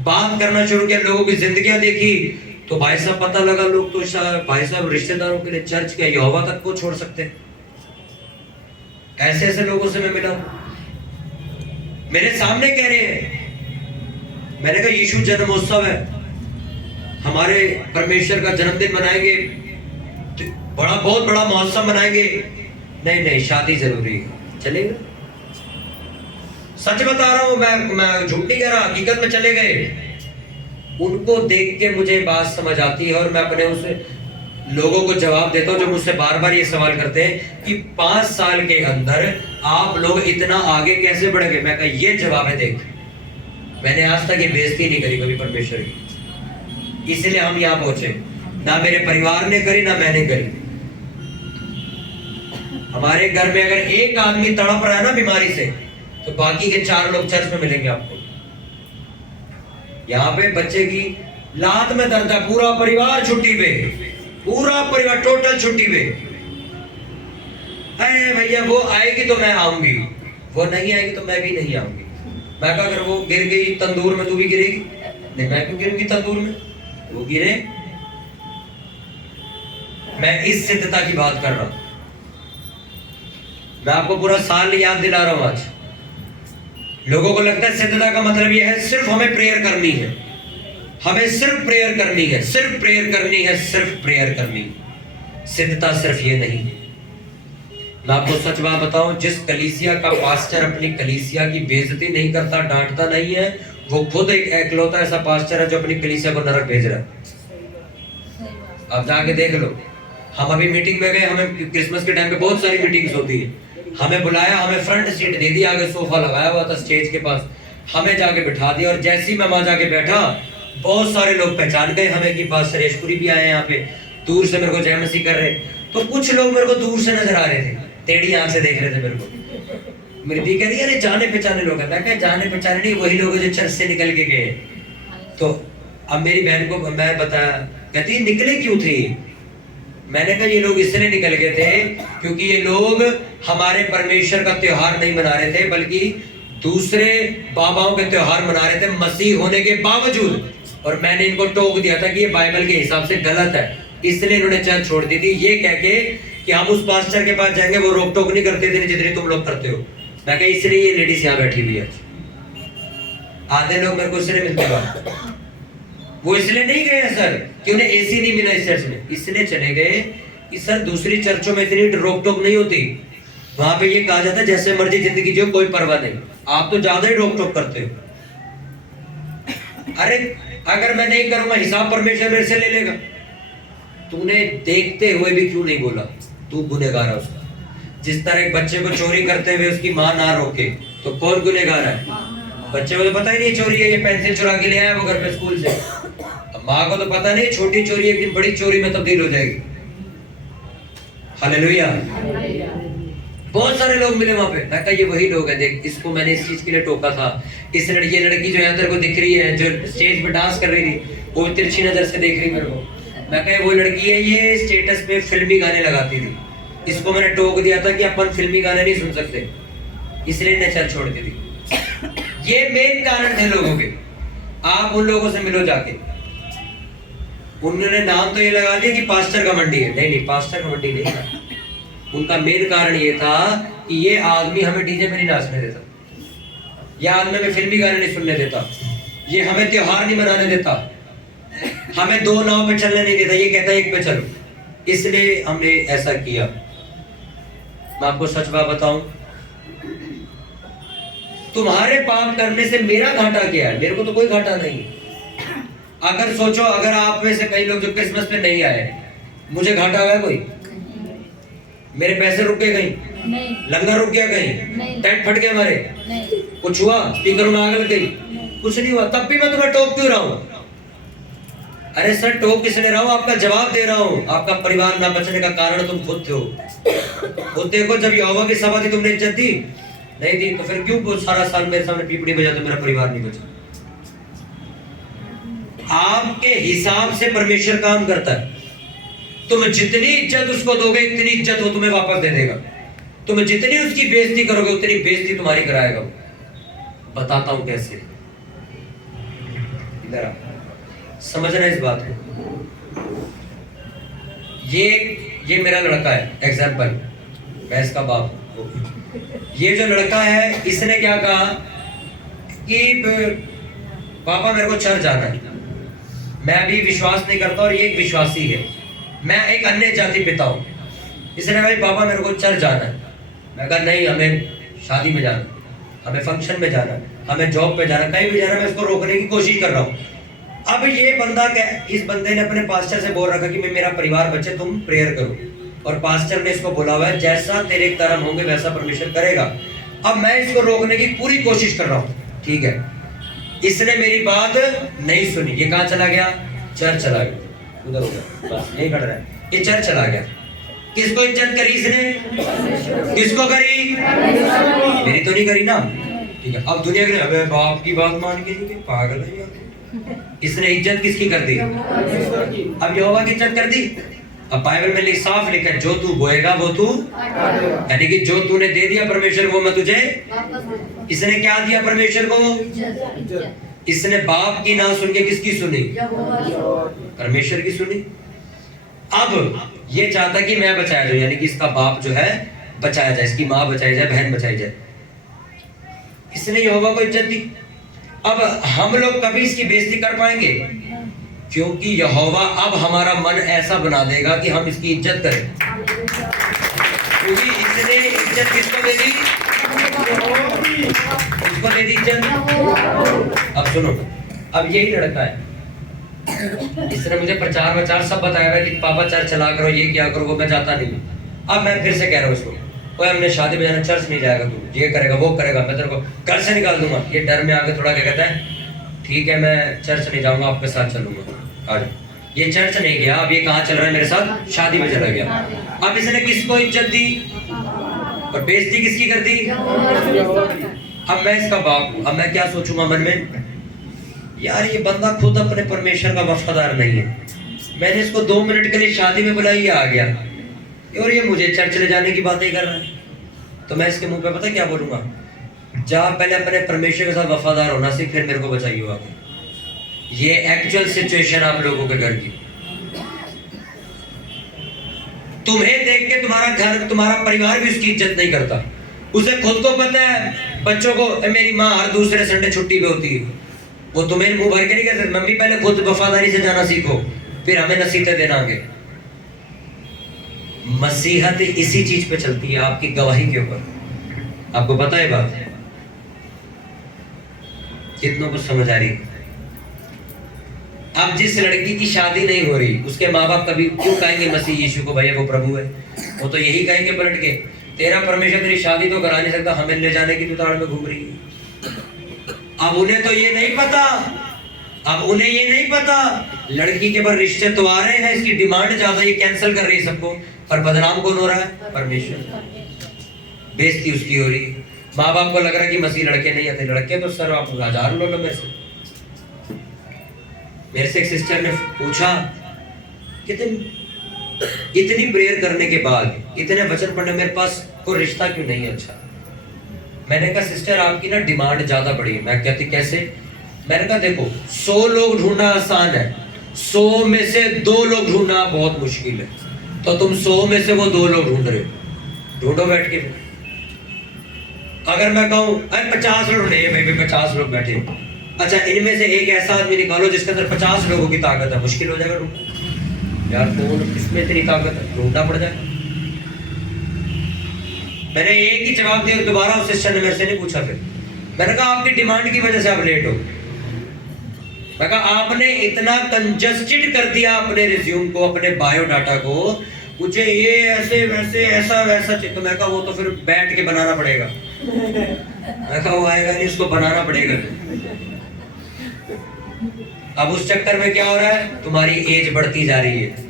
बात करना शुरू किया, लोगों की जिंदगियां देखी, तो भाई साहब पता लगा लोग तो भाई साहब रिश्तेदारों के लिए चर्च क्या यहोवा तक को छोड़ सकते हैं। ऐसे ऐसे लोगों से मैं मिला, मेरे सामने कह रहे हैं। मैंने कहा यीशु जन्मोत्सव है, हमारे परमेश्वर का जन्मदिन मनाएंगे, बहुत बड़ा महोत्सव मनाएंगे। नहीं शादी जरूरी है, चलेगा। सच बता रहा हूं, मैं झूठ नहीं कह रहा, हकीकत में चले गए। उनको देख के मुझे बात समझ आती है, और मैं अपने उस लोगों को जवाब देता हूं जो मुझसे बार बार ये सवाल करते हैं कि 5 साल के अंदर आप लोग इतना आगे कैसे बढ़ गए। मैं कहा ये जवाब है, देख मैंने आज तक ये बेइज्जती नहीं करी कभी परमेश्वर की, इसलिए हम यहाँ पहुंचे। ना मेरे परिवार ने करी, ना मैंने करी। हमारे घर में अगर एक आदमी तड़प रहा है ना बीमारी से, तो बाकी के 4 लोग चर्च में मिलेंगे आपको। यहाँ पे बच्चे की लात में दर्द है, पूरा परिवार छुट्टी पे, पूरा परिवार टोटल छुट्टी पे। अरे भैया वो आएगी तो मैं आऊंगी, वो नहीं आएगी तो मैं भी नहीं आऊंगी। मैं कहा अगर वो गिर गई तंदूर में, तू भी गिरेगी? नहीं, मैं क्यों गिरूंगी तंदूर में, वो गिरे। मैं इस सिद्धता की बात कर रहा हूं। मैं आपको पूरा साल याद दिला रहा हूं आज। लोगों को लगता है सिद्धता का मतलब यह है सिर्फ हमें प्रेयर करनी है, हमें सिर्फ प्रेयर करनी है, सिर्फ प्रेयर करनी है, सिर्फ प्रेयर करनी है। सिद्धता सिर्फ ये नहीं। मैं आपको सच बात बताऊं, जिस कलीसिया का पास्टर अपनी कलीसिया की बेइज्जती नहीं करता, डांटता नहीं है, वो खुद एक एकलौता ऐसा पास्टर है जो अपनी कलीसिया को नरक भेज रहा है। आप जाके देख लो। हम अभी मीटिंग में गए, हमें क्रिसमस के टाइम पे बहुत सारी मीटिंग्स होती है, हमें बुलाया, हमें फ्रंट सीट दे दी, आगे सोफा लगाया हुआ था स्टेज के पास, हमें जाके बिठा दिया। और जैसे ही मैं वहां जाके बैठा, बहुत सारे लोग पहचान गए हमें कि पास्टर यशपुरी भी आए यहाँ पे, दूर से मेरे को जय मसीह कर रहे। तो कुछ लोग मेरे को दूर से नजर आ रहे थे, टेढ़ी आंख से देख रहे थे मेरे को। मेरी दी कह रही अरे जाने पहचाने लोग हैं। मैं कहा जाने पहचाने नहीं, वही लोग जो चर्च से निकल के गए। तो अब मेरी बहन को मैं बताया, कहती निकले क्यों थे? मैंने कहा ये लोग इसलिए निकल गए थे क्योंकि ये लोग हमारे परमेश्वर का त्योहार नहीं मना रहे थे, बल्कि दूसरे बाबाओं के त्योहार मना रहे थे मसीह होने के बावजूद। और मैंने इनको टोक दिया था कि ये बाइबल के हिसाब से गलत है, इसलिए इन्होंने चर्च छोड़ दी थी, ये कह के कि हम उस पास्टर के पास जाएंगे, वो रोक टोक नहीं करते थे जितनी तुम लोग करते हो। मैं कहा इसलिए ये लेडीज यहाँ बैठी हुई है। आधे लोग मेरे को इसलिए मिलते हैं, वो इसलिए नहीं गए सर कि उन्हें एसी नहीं मिला इस चर्च में, इसलिए चले गए कि सर दूसरी चर्चों में इतनी रोक टोक नहीं होती, वहां पे ये कहा जाता है जैसे मर्जी जिंदगी जियो कोई परवाह नहीं। आप तो ज्यादा ही रोक टोक करते हो। अरे अगर मैं नहीं करूंगा हिसाब परमेश्वर मेरे से ले लेगा। तूने देखते हुए भी क्यों नहीं बोला? तू गुनहगार है उसका। जिस तरह एक बच्चे को चोरी करते हुए उसकी माँ ना रोके तो कौन गुनहगार है? बच्चे को तो पता ही नहीं चोरी है, ये पेंसिल चुरा के ले आया वो घर पे स्कूल से। अब माँ को तो पता नहीं छोटी चोरी एक दिन बड़ी चोरी में तब्दील हो जाएगी। हालेलुया। बहुत सारे लोग मिले वहां पे। मैं कहा ये वही लोग है, देख इसको मैंने इस चीज के लिए टोका था। इस लड़की जो यहाँ तेरे को दिख रही है, जो स्टेज पे डांस कर रही थी, वो तिरछी नजर से देख रही मेरे को। मैं कहा वो लड़की है, ये स्टेटस पे फिल्मी गाने लगाती थी। इसको मैंने टोक दिया था कि अपन फिल्मी गाने नहीं सुन सकते, इसलिए ने चर्च छोड़ दी थी। ये मेन कारण थे लोगों के। आप उन लोगों से मिलो जाके। उन्होंने नाम तो ये लगा दिया कि पास्टर का मंडी है। नहीं, पास्टर का मंडी नहीं था। उनका मेन कारण ये था कि ये आदमी हमें डीजे में नहीं नाचने देता, ये आदमी हमें फिल्मी गाने नहीं सुनने देता, ये हमें त्योहार नहीं मनाने देता, हमें दो नाव पे चलने नहीं देता, ये कहता है एक पे चलो, इसलिए हमने ऐसा किया। मैं आपको सच बात बताऊं, तुम्हारे पाप करने से मेरा घाटा क्या है? मेरे को तो कोई घाटा नहीं। अगर सोचो, अगर आप में से कई लोग जो क्रिसमस पे नहीं आए, मुझे घाटा हुआ है कोई? मेरे पैसे रुक गए कहीं? नहीं। लंगर रुक गया कहीं? टेंट फट गए हमारे? नहीं। कुछ हुआ? स्पीकरों में आग लग गई? कुछ नहीं हुआ। तब भी मैं तुम्हें टोक क्यों रहा हूं? अरे सर टोक किस ले रहा हूं? आपका जवाब दे रहा हूं। आपका परिवार ना बचने का कारण तुम खुद थे हो। खुद देखो, जब यहोवा की सभा थी तुमने इज्जत दी? नहीं दी। तो फिर क्यों सारा साल मेरे सामने पीपड़ी बजा तो मेरा परिवार नहीं बचा? आपके हिसाब से परमेश्वर काम करता है। तुम जितनी इज्जत उसको दोगे इतनी इज्जत वो तुम्हें वापस दे देगा। तुम जितनी उसकी बेइज्जती करोगे उतनी बेइज्जती तुम्हारी कराएगा। बताता हूं कैसे। इधर आ, समझना इस बात को। ये मेरा लड़का है, एग्जाम्पल, मैं इसका बाप हूं। ये जो लड़का है इसने क्या कहा कि पापा मेरे को चर्च जाना है। मैं अभी विश्वास नहीं करता और ये एक विश्वासी है, मैं एक अन्य जाति पिता हूँ। इसने भाई पापा मेरे को चर्च जाना है। मैं कहा नहीं, हमें शादी में जाना, हमें फंक्शन में जाना, हमें जॉब पे जाना, कहीं भी जाना। मैं इसको रोकने की कोशिश कर रहा हूँ। अब ये बंदा क्या, इस बंदे ने अपने पास्टर से बोल रखा कि मैं, मेरा परिवार बचे, तुम प्रेयर करो। और पास्टर ने इसको बोला हुआ है जैसा तेरे कर्म होंगे वैसा परमेश्वर करेगा। अब मैं इसको रोकने की पूरी कोशिश कर रहा हूँ, ठीक है। इसने मेरी बात नहीं सुनी। ये कहाँ चला गया? चर्च चला गया। उधर उधर बस यही खड़ा है। ये चर्च चला गया। किसको इज्जत करी इसने? किसको करी? मेरी तो नहीं करी ना, ठीक है। अब दुनिया के अबे बाप की बात मान के नहीं, पागल है यार। इसने इज्जत किसकी कर दी? अब यहोवा की इज्जत कर दी। अब बाइबल में साफ लिखा है जो तू बोएगा वो तू, यानी कि जो तूने दे दिया परमेश्वर को मैं तुझे। इसने क्या दिया परमेश्वर को? इसने बाप की ना सुन के किसकी सुनी? परमेश्वर की सुनी। अब ये चाहता कि मैं बचाया जाऊं, यानी कि इसका बाप जो है बचाया जाए, इसकी माँ बचाई जाए, बहन बचाई जाए। इसने यहोवा को इज्जत दी। अब हम लोग कभी इसकी बेइज्जती कर पाएंगे? क्योंकि यहोवा अब हमारा मन ऐसा बना देगा कि हम इसकी इज्जत करें। क्योंकि इसने इज्जत किसको दे दी? किसको दे दी इज्जत? अब सुनो, अब यही लड़का है, इसने मुझे प्रचार सब बताया है कि पापा चर्च चला करो, ये क्या करो, वो मैं जाता नहीं। अब मैं फिर से कह रहा हूँ इसको, ओए हमने शादी में जाना, चर्च नहीं जाएगा, तू ये करेगा वो करेगा, मैं तेरे को घर से निकाल दूंगा। ये डर में आके थोड़ा क्या कहता है, ठीक है मैं चर्च नहीं जाऊंगा, आपके साथ चलूंगा। आज ये चर्च नहीं गया, अब ये कहाँ चल रहा है मेरे साथ? शादी में चला गया। अब इसने किसको इज्जत दी और बेइज्जती किसकी कर दी? अब मैं इसका बाप हूं। अब मैं क्या सोचूंगा मन में, यार ये बंदा खुद अपने परमेश्वर का वफादार नहीं है। मैंने इसको 2 मिनट के लिए शादी में बुलाई, ये आ गया और ये मुझे चर्च ले जाने की बातें कर रहा है। तो मैं इसके मुंह पे पता क्या बोलूंगा, जा पहले अपने परमेश्वर के साथ वफादार होना सीख, फिर मेरे को बचाइए आगे। ये एक्चुअल सिचुएशन आप लोगों के घर की। तुम्हें देख के तुम्हारा घर, तुम्हारा परिवार भी उसकी इज्जत नहीं करता। उसे खुद को पता है, बच्चों को मेरी माँ हर दूसरे संडे छुट्टी पे होती है, वो तुम्हें मुंह भर के नहीं कह सकते। मम्मी पहले खुद वफादारी से जाना सीखो, फिर हमें नसीहतें देना आगे। मसीहत इसी चीज पे चलती है, आपकी गवाही के ऊपर। आपको पता है बात? कितनों को समझ आ रही? अब जिस लड़की की शादी नहीं हो रही, उसके माँ बाप कभी क्यों कहेंगे मसीह यीशु को भैया वो प्रभु है? वो तो यही कहेंगे पलट के, तेरा परमेश्वर तेरी शादी तो करा नहीं सकता, हमें ले जाने की तू ताड़ में घूम रही है। अब उन्हें तो ये नहीं पता, अब उन्हें ये नहीं पता लड़की के पर रिश्ते तो आ रहे हैं, इसकी डिमांड ज्यादा, ये कैंसिल कर रही है सबको, पर बदनाम कौन हो रहा है? परमेश्वर। बेइज्जती उसकी हो रही है। माँ बाप को लग रहा है कि मसीह लड़के नहीं आते, लड़के तो सर आप 1000 लो ना। मेरे से एक सिस्टर ने पूछा, इतनी प्रेयर करने के बाद, इतने वचन पढ़ने, मेरे पास कोई रिश्ता क्यों नहीं है? अच्छा, मैंने कहा सिस्टर आपकी ना डिमांड ज्यादा बड़ी है। मैं कहती कैसे? मैंने कहा देखो 100 लोग ढूंढना आसान है, 100 में से 2 लोग ढूंढना बहुत मुश्किल है, तो तुम 100 में से वो 2 लोग ढूंढ रहे हो, ढूंढो बैठ के। अगर मैं कहूं अरे 50 लोग ढूंढे भाई, 50 लोग बैठे, अच्छा इनमें से एक ऐसा आदमी निकालो जिसके अंदर 50 लोगों की ताकत है, मुश्किल हो जाएगा ढूंढना। यार कौन इसमें इतनी ताकत है, ढूंढना पड़ जाएगा। मैंने एक ही जवाब दिया, दोबारा उस सिस्टर ने मेरे से नहीं पूछा। फिर मैंने कहा आपकी डिमांड की वजह से आप लेट हो। मैं कहा आपने इतना कंजस्टेड कर दिया अपने रिज्यूम को, अपने बायोडाटा को, मुझे ये ऐसे वैसे ऐसा वैसा चाहिए। तो मैं कहा वो तो फिर बैठ के बनाना पड़ेगा। मैं कहा वो आएगा नहीं, इसको बनाना पड़ेगा। अब उस चक्कर में क्या हो रहा है, तुम्हारी एज बढ़ती जा रही है,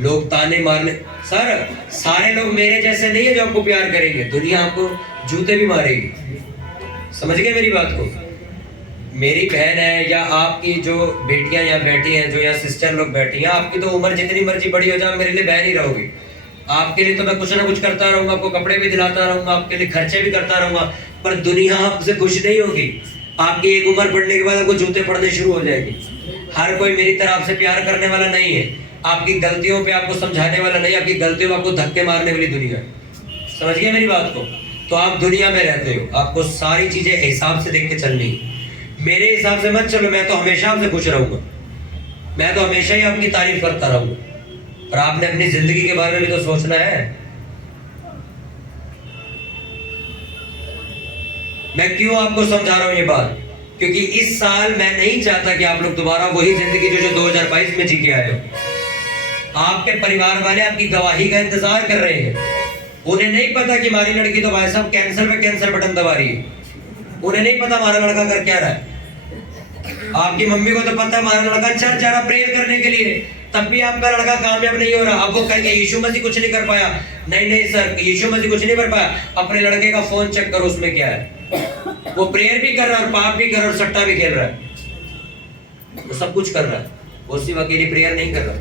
लोग ताने मारने। सर सारे लोग मेरे जैसे नहीं है जो आपको प्यार करेंगे, दुनिया आपको जूते भी मारेगी। समझ गए मेरी बात को? मेरी बहन है या आपकी जो बेटियां यहाँ बैठी हैं, जो यहाँ सिस्टर लोग बैठी हैं, आपकी तो उम्र जितनी मर्जी बड़ी हो जाए, मेरे लिए बहन ही रहोगी। आपके लिए तो मैं कुछ ना कुछ करता रहूंगा, आपको कपड़े भी दिलाता रहूंगा, आपके लिए खर्चे भी करता रहूंगा, पर दुनिया आपसे खुश नहीं होगी। आपकी एक उम्र बढ़ने के बाद आपको जूते पड़ने शुरू हो जाएगी। हर कोई मेरी तरह आपसे प्यार करने वाला नहीं है, आपकी गलतियों पे आपको समझाने वाला नहीं, आपकी गलतियों में आपको धक्के मारने वाली दुनिया। समझ गए मेरी बात को? तो आप दुनिया में रहते हो, आपको सारी चीजें हिसाब से देख के चलनी। मेरे हिसाब से मत चलो, मैं तो हमेशा आपसे खुश रहूंगा, मैं तो हमेशा ही आपकी तारीफ करता रहूंगा, पर आपने अपनी जिंदगी के बारे में भी तो सोचना है। मैं क्यों आपको समझा रहा हूं ये बात? क्योंकि इस साल मैं नहीं चाहता कि आप लोग दोबारा वही जिंदगी जो 2022 में जी के आए हो। आपके परिवार वाले आपकी गवाही का इंतजार कर रहे हैं। उन्हें नहीं पता कि हमारी लड़की तो भाई साहब कैंसर में कैंसर बटन दबा रही है, उन्हें नहीं पता हमारा लड़का कर क्या रहा है। आपकी मम्मी को तो पता है हमारा लड़का चर्च जा रहा प्रेयर करने के लिए, तब भी आपका लड़का कामयाब नहीं हो रहा। अब वो कहेंगे यीशु मसीह कुछ नहीं कर पाया। नहीं सर, यीशु मसीह कुछ नहीं कर पाया। अपने लड़के का फोन चेक करो, उसमें क्या है। वो प्रेयर भी कर रहा है और पाप भी कर रहा है और सट्टा भी खेल रहा है, वो सब कुछ कर रहा है, वो सिर्फ अकेली प्रेयर नहीं कर रहा।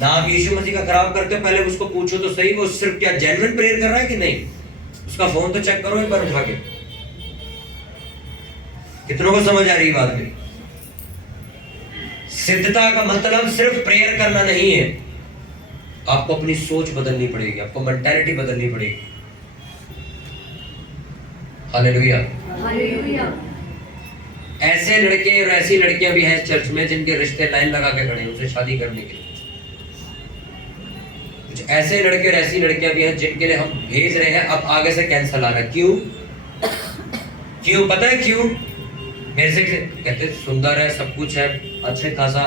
ना आप यीशु मसीह का खराब करते हो, पहले उसको पूछो तो सही, वो सिर्फ क्या जेन्युइन प्रेयर कर रहा है कि नहीं। उसका फोन तो चेक करो एक बार उठा के। कितनों को समझ आ रही बात मेरी? सिद्धता का मतलब सिर्फ प्रेयर करना नहीं है, आपको अपनी सोच बदलनी पड़ेगी, आपको मेंटालिटी बदलनी पड़ेगी। हालेलुया। ऐसे लड़के और ऐसी लड़कियां भी हैं चर्च में जिनके रिश्ते लाइन लगा के खड़े हैं उनसे शादी करने के लिए। कुछ ऐसे लड़के और ऐसी लड़कियां भी हैं जिनके लिए हम भेज रहे हैं, अब आगे से कैंसल आ रहा है। क्यों पता है क्यों? मेरे से कहते सुंदर है, सब कुछ है, अच्छे खासा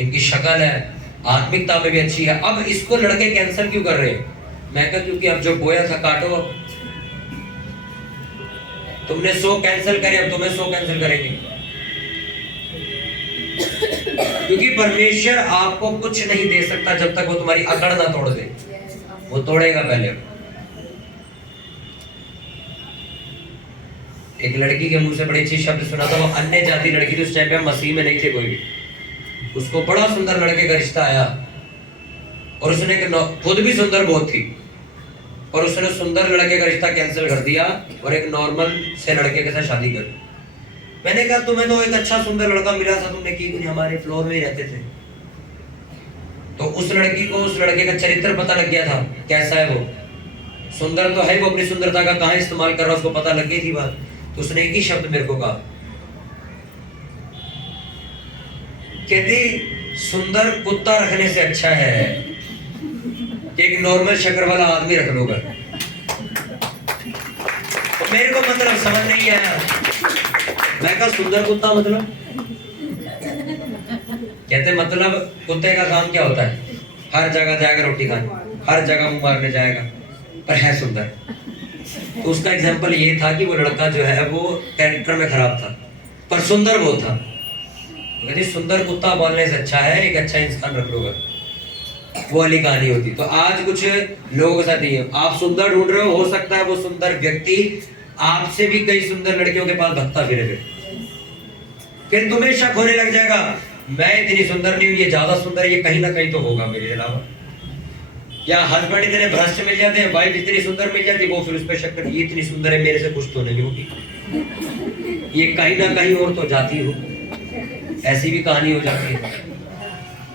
इनकी शक्ल है, आत्मिकता में भी अच्छी है, अब इसको लड़के कैंसिल क्यों कर रहे हैं? मैं कहा क्योंकि अब जो बोया था काटो। अब तुमने 100 कैंसिल करे, अब तुम्हें 100 कैंसिल करेंगे। क्योंकि परमेश्वर आपको कुछ नहीं दे सकता जब तक वो तुम्हारी अकड़ ना तोड़ दे, वो तोड़ेगा पहले। एक लड़की के मुंह से बड़ी अच्छी शब्द सुना था, वो अन्य जाति लड़की थी, उस टाइम पे मसीह में नहीं थे कोई भी। उसको बड़ा सुंदर लड़के का रिश्ता आया और उसने खुद भी सुंदर बहुत थी, और उसने सुंदर लड़के का रिश्ता कैंसिल कर दिया और एक नॉर्मल से लड़के के साथ शादी कर। मैंने कहा तुम्हें तो एक अच्छा सुंदर लड़का मिला था, तुमने की नहीं, हमारे फ्लोर में ही रहते थे। तो उस लड़की को उस लड़के का चरित्र पता लग गया था कैसा है वो, सुंदर तो है, वो अपनी सुंदरता का कहाँ इस्तेमाल कर रहा है उसको पता लग गई थी बात। तो उसने एक ही शब्द मेरे को कहा, कहती सुंदर कुत्ता रखने से अच्छा है कि एक नॉर्मल शक्कर वाला आदमी रख लो घर। तो मेरे को मतलब समझ नहीं आया। मैं कहा सुंदर कुत्ता मतलब? कहते मतलब कुत्ते का काम क्या होता है? हर जगह जाएगा रोटी खाने, हर जगह मुंह मारने जाएगा, पर है सुंदर। तो उसका एग्जाम्पल ये था कि वो लड़का जो है वो कैरेक्टर में खराब था पर सुंदर वो था। कहती सुंदर कुत्ता बोलने से अच्छा है एक अच्छा इंसान रख लो, वो वाली कहानी होती। तो आज कुछ लोगों के साथ ये, आप सुंदर ढूंढ रहे हो सकता है वो सुंदर व्यक्ति आपसे भी कई सुंदर लड़कियों के पास भटकता फिरे, फिर तुम्हें शक होने लग जाएगा मैं इतनी सुंदर नहीं हूं, ये ज्यादा सुंदर है, ये कहीं ना कहीं तो होगा मेरे अलावा। या हस्बैंड इतने भ्रष्ट मिल जाते हैं, वाइफ इतनी सुंदर मिल जाती है, वो फिर उस पर शक करती है ये इतनी सुंदर है मेरे से कुछ तो नहीं होगी, ये कहीं ना कहीं और तो जाती हो। ऐसी भी कहानी हो जाती है।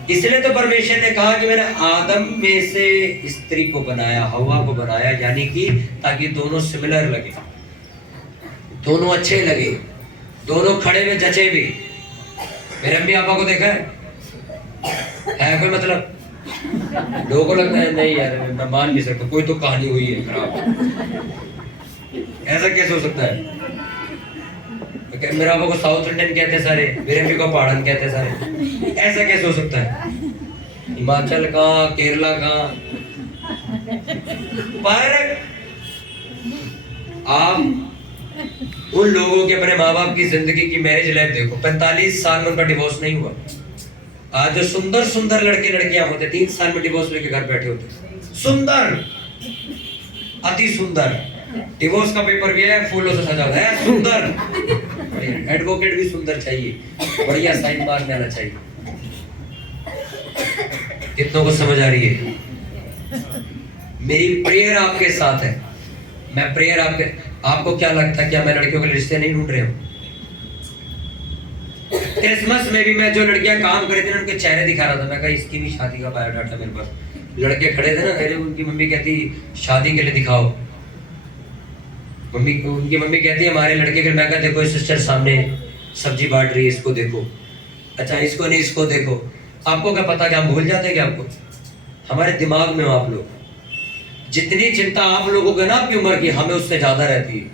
इसलिए तो परमेश्वर ने कहा कि मैंने आदम में से स्त्री को बनाया, हवा को बनाया, यानी कि ताकि दोनों सिमिलर लगे, दोनों अच्छे लगे, दोनों खड़े में जचे भी। मेरे अम्मी पापा को देखा है कोई मतलब? लोगों को लगता है नहीं यार मैं मान नहीं सकता, कोई तो कहानी हुई है खराब। ऐसा कैसे हो सकता है? मेरे पापा को साउथ इंडियन कहते हैं सारे, मेरे अम्मी को पहाड़न कहते हैं सारे, ऐसा कैसे हो सकता है? हिमाचल का, केरला का। पर आप उन लोगों के अपने माँ बाप की जिंदगी की मैरिज लाइफ देखो, 45 साल में उनका डिवोर्स नहीं हुआ। आज जो सुंदर सुंदर लड़के लड़कियां होते 3 साल में डिवोर्स लेके घर बैठे होते, सुंदर, अति सुंदर। डिवोर्स का पेपर भी है फूलों से सजा हुआ है, सुंदर। एडवोकेट भी सुंदर चाहिए, बढ़िया साइन मारने आना चाहिए। कितनों को समझ आ रही है? मेरी प्रेयर आपके साथ है, मैं प्रेयर आपको क्या लगता है क्या मैं लड़कियों के लिए रिश्ते नहीं ढूंढ रहे हूँ? क्रिसमस में भी मैं जो लड़कियां काम कर रही थी उनके चेहरे दिखा रहा था, मैं कहा इसकी भी शादी का बायोडाटा मेरे पास। लड़के खड़े थे ना मेरे, उनकी मम्मी कहती शादी के लिए दिखाओ, उनकी मम्मी कहती है हमारे लड़के के। मैं कहा देखो सिस्टर सामने सब्जी बांट रही है, इसको देखो, अच्छा इसको नहीं इसको देखो। आपको क्या पता कि हम भूल जाते हैं क्या? आपको हमारे दिमाग में हो आप लोग, जितनी चिंता आप लोगों को ना आपकी उम्र की, हमें उससे ज्यादा रहती है,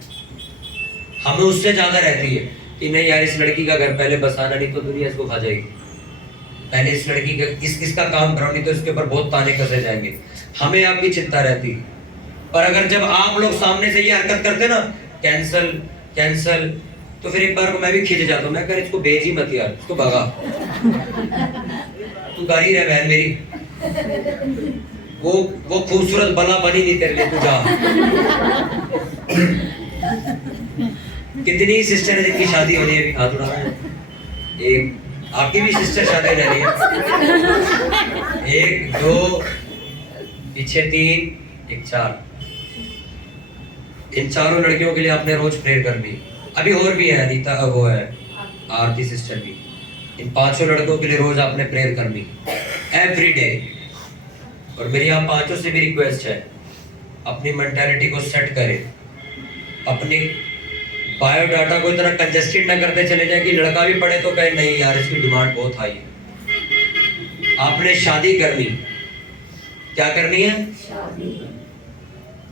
हमें उससे ज्यादा रहती है कि नहीं यार इस लड़की का घर पहले बसाना, नहीं तो दुनिया इसको खा जाएगी, पहले इस लड़की का इसका काम कराओ, नहीं तो इसके ऊपर बहुत ताने कसे जाएंगे। हमें आपकी चिंता रहती है। पर अगर जब आप लोग सामने से ये हरकत करते ना कैंसल कैंसल, तो फिर एक बार को मैं भी खींच जाता हूँ, मैं कह इसको भेज ही मत यार, इसको भगा, तू गाड़ी रह बहन मेरी, वो खूबसूरत बना बनी नहीं तेरे लिए, तू जा। कितनी सिस्टर है जिनकी शादी होनी है? हाथ उठा रहा है। एक आपकी भी सिस्टर शादी होने वाली है, 1 2 पीछे 3 1 4। इन चारों लड़कियों के लिए आपने रोज प्रेयर करनी। अभी और भी है, अनीता वो है आरती सिस्टर भी। इन 5 लड़कों के लिए रोज आपने प्रेयर करनी एवरी डे। और मेरी आप 5 से भी रिक्वेस्ट है, अपनी मेंटालिटी को सेट करें, अपनी बायोडाटा को इतना कंजेस्टेड ना करते चले जाए कि लड़का भी पढ़े तो कहे नहीं यार इसकी डिमांड बहुत हाई है। आपने शादी करनी, क्या करनी है?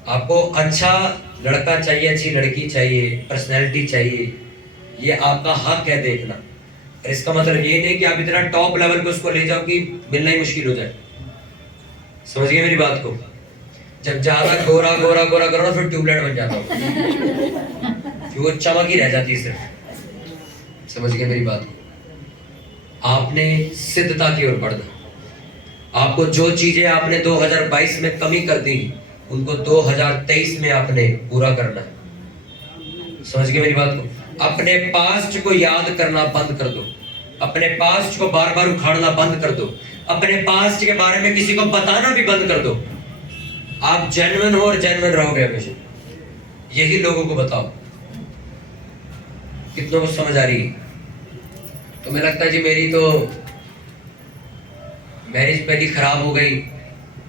आपको अच्छा लड़का चाहिए, अच्छी लड़की चाहिए, पर्सनैलिटी चाहिए, ये आपका हक है देखना। और इसका मतलब ये नहीं कि आप इतना टॉप लेवल पे उसको ले जाओ कि मिलना ही मुश्किल हो जाए। समझ गए मेरी बात को? जब ज्यादा गोरा गोरा गोरा करो फिर ट्यूबलाइट बन जाता हो, फिर वो चमक ही रह जाती है सिर्फ। समझ गए मेरी बात को? आपने सिद्धता की ओर बढ़ना। आपको जो चीजें आपने 2022 में कमी कर दी उनको 2023 में आपने पूरा करना है। समझ गए मेरी बात को? अपने पास्ट को याद करना बंद कर दो, अपने पास्ट को बार बार उखाड़ना बंद कर दो, अपने पास्ट के बारे में किसी को बताना भी बंद कर दो। आप जेन्युइन हो और जेन्युइन रहोगे हमेशा, यही लोगों को बताओ। कितनों को समझ आ रही है? तो मुझे लगता है जी मेरी तो मैरिज पहली खराब हो गई,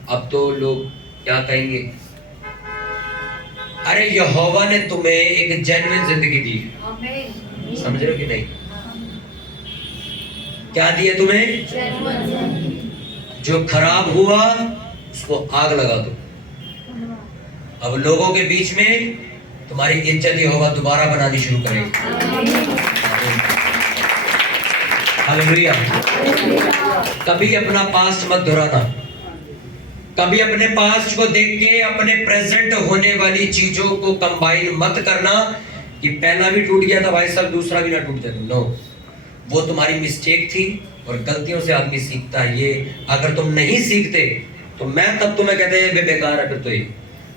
अब तो लोग क्या कहेंगे, अरे यहोवा ने तुम्हें एक जेन्युइन जिंदगी दी, समझ रहे हो कि नहीं? क्या दिया तुम्हें? जो खराब हुआ उसको आग लगा दो। अब लोगों के बीच में तुम्हारी इज्जत यहोवा दोबारा बनानी शुरू करेगा। हालेलुया। कभी अपना पास्ट मत दोहराना, कभी अपने पास्ट को देख के अपने प्रेजेंट होने वाली चीजों को कंबाइन मत करना कि पहला भी टूट गया था भाई साहब, दूसरा भी ना टूट जाए। नो, वो तुम्हारी मिस्टेक थी और गलतियों से आदमी सीखता है। ये अगर तुम नहीं सीखते तो मैं तब तुम्हें कहते हैं बेकार है। फिर तो ये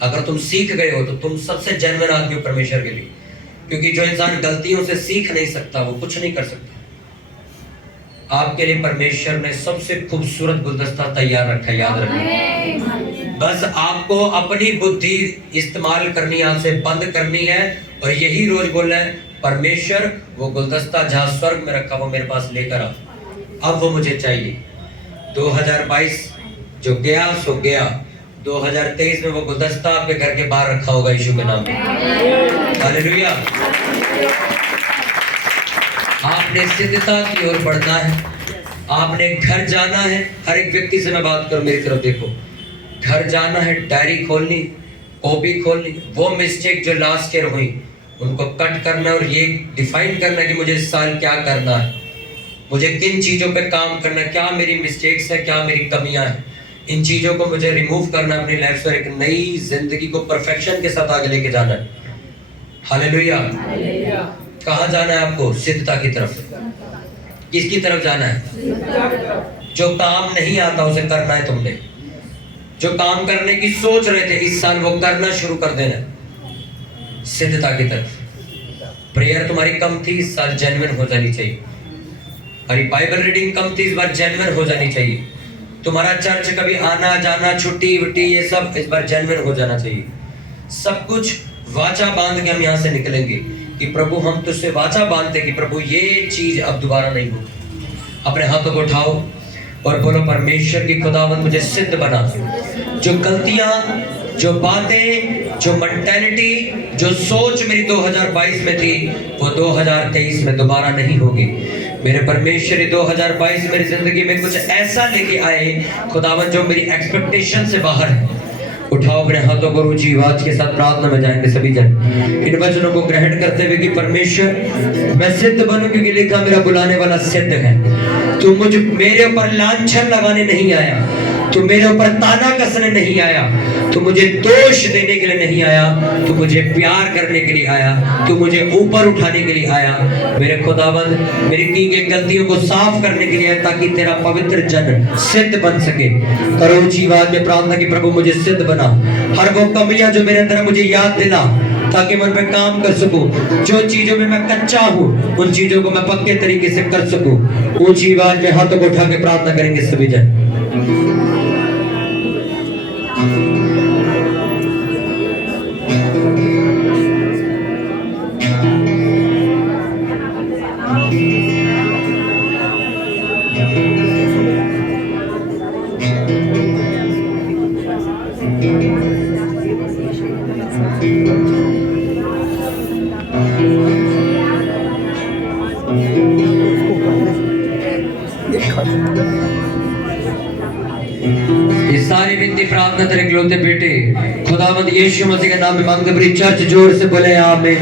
अगर तुम सीख गए हो तो तुम सबसे जेन्युइन आदमी हो परमेश्वर के लिए, क्योंकि जो इंसान गलतियों से सीख नहीं सकता वो कुछ नहीं कर सकता। आपके लिए परमेश्वर ने सबसे खूबसूरत गुलदस्ता तैयार रखा है, याद रखना। बस आपको अपनी बुद्धि इस्तेमाल करनी, यहाँ से बंद करनी है। और यही रोज बोल है परमेश्वर, वो गुलदस्ता जहाँ स्वर्ग में रखा वो मेरे पास लेकर आ, अब वो मुझे चाहिए। 2022 जो गया सो गया, 2023 में वो गुलदस्ता आपके घर के बाहर रखा होगा यीशु के नाम में। हालेलुया। आपने सिद्धता की ओर बढ़ना है, आपने घर जाना है। हर एक व्यक्ति से मैं बात करूं, मेरी तरफ देखो। घर जाना है, डायरी खोलनी, कॉपी खोलनी, वो मिस्टेक जो लास्ट ईयर हुई उनको कट करना है और ये डिफाइन करना कि मुझे इस साल क्या करना है, मुझे किन चीजों पे काम करना है, क्या मेरी मिस्टेक्स है, क्या मेरी कमियां हैं, इन चीजों को मुझे रिमूव करना है अपनी लाइफ से। एक नई जिंदगी को परफेक्शन के साथ आगे लेके जाना है। हालेलुया। कहाँ जाना है आपको? सिद्धता की तरफ। किसकी तरफ जाना है? जो काम नहीं आता उसे करना है तुमने। जो काम करने की सोच रहे थे इस साल वो करना शुरू कर देना, सिद्धता की तरफ। प्रेयर तुम्हारी कम थी, इस साल जेन्युइन हो जानी चाहिए। हमारी बाइबल रीडिंग कम थी, इस बार जेन्युइन हो जानी चाहिए। तुम्हारा चर्च कभी आना जाना, छुट्टी वुट्टी, ये सब इस बार जेन्युइन हो जाना चाहिए। सब कुछ वाचा बांध के हम यहाँ से निकलेंगे कि प्रभु हम तुझसे वाचा बांधते कि प्रभु ये चीज अब दोबारा नहीं हो। अपने हाथों को उठाओ और बोलो परमेश्वर की खुदावंद मुझे सिद्ध बना। जो गलतियां, जो बातें, जो मेंटालिटी, जो सोच मेरी 2022 में थी वो 2023 में दोबारा नहीं होगी। मेरे परमेश्वर 2022 मेरी जिंदगी में कुछ ऐसा लेके आए खुदावंद जो मेरी एक्सपेक्टेशन से बाहर है। उठाओ अपने हाथों को, रुचि आवाज के साथ प्रार्थना में जाएंगे सभी जन। इन वचनों को ग्रहण करते हुए कि परमेश्वर मैं सिद्ध बनूं, क्योंकि लिखा मेरा बुलाने वाला सिद्ध है। तू मुझे मेरे ऊपर लांछन लगाने नहीं आया, तू मेरे ऊपर ताना कसने नहीं आया, तू मुझे दोष देने के लिए नहीं आया, तू मुझे प्यार करने के लिए आया, तू मुझे ऊपर उठाने के लिए आया। मेरे खुदावंद मेरी की गई गलतियों को साफ करने के लिए आया, ताकि तेरा पवित्र जन सिद्ध बन सके। करो जीवाद में प्रार्थना की प्रभु मुझे सिद्ध बना। हर वो कमियां जो मेरे अंदर है मुझे याद दिला, ताकि मैं उन पे काम कर सकूं। जो चीजों में मैं कच्चा हूं उन चीजों को मैं पक्के तरीके से कर सकूं। ऊंची आवाज में हाथों को उठा के प्रार्थना करेंगे सभी जन। ये सारी विनती प्रार्थना तेरे इकलौते बेटे खुदावंद यीशु मसीह के नाम में मांगते, पूरी चर्च जोर से बोले आमीन।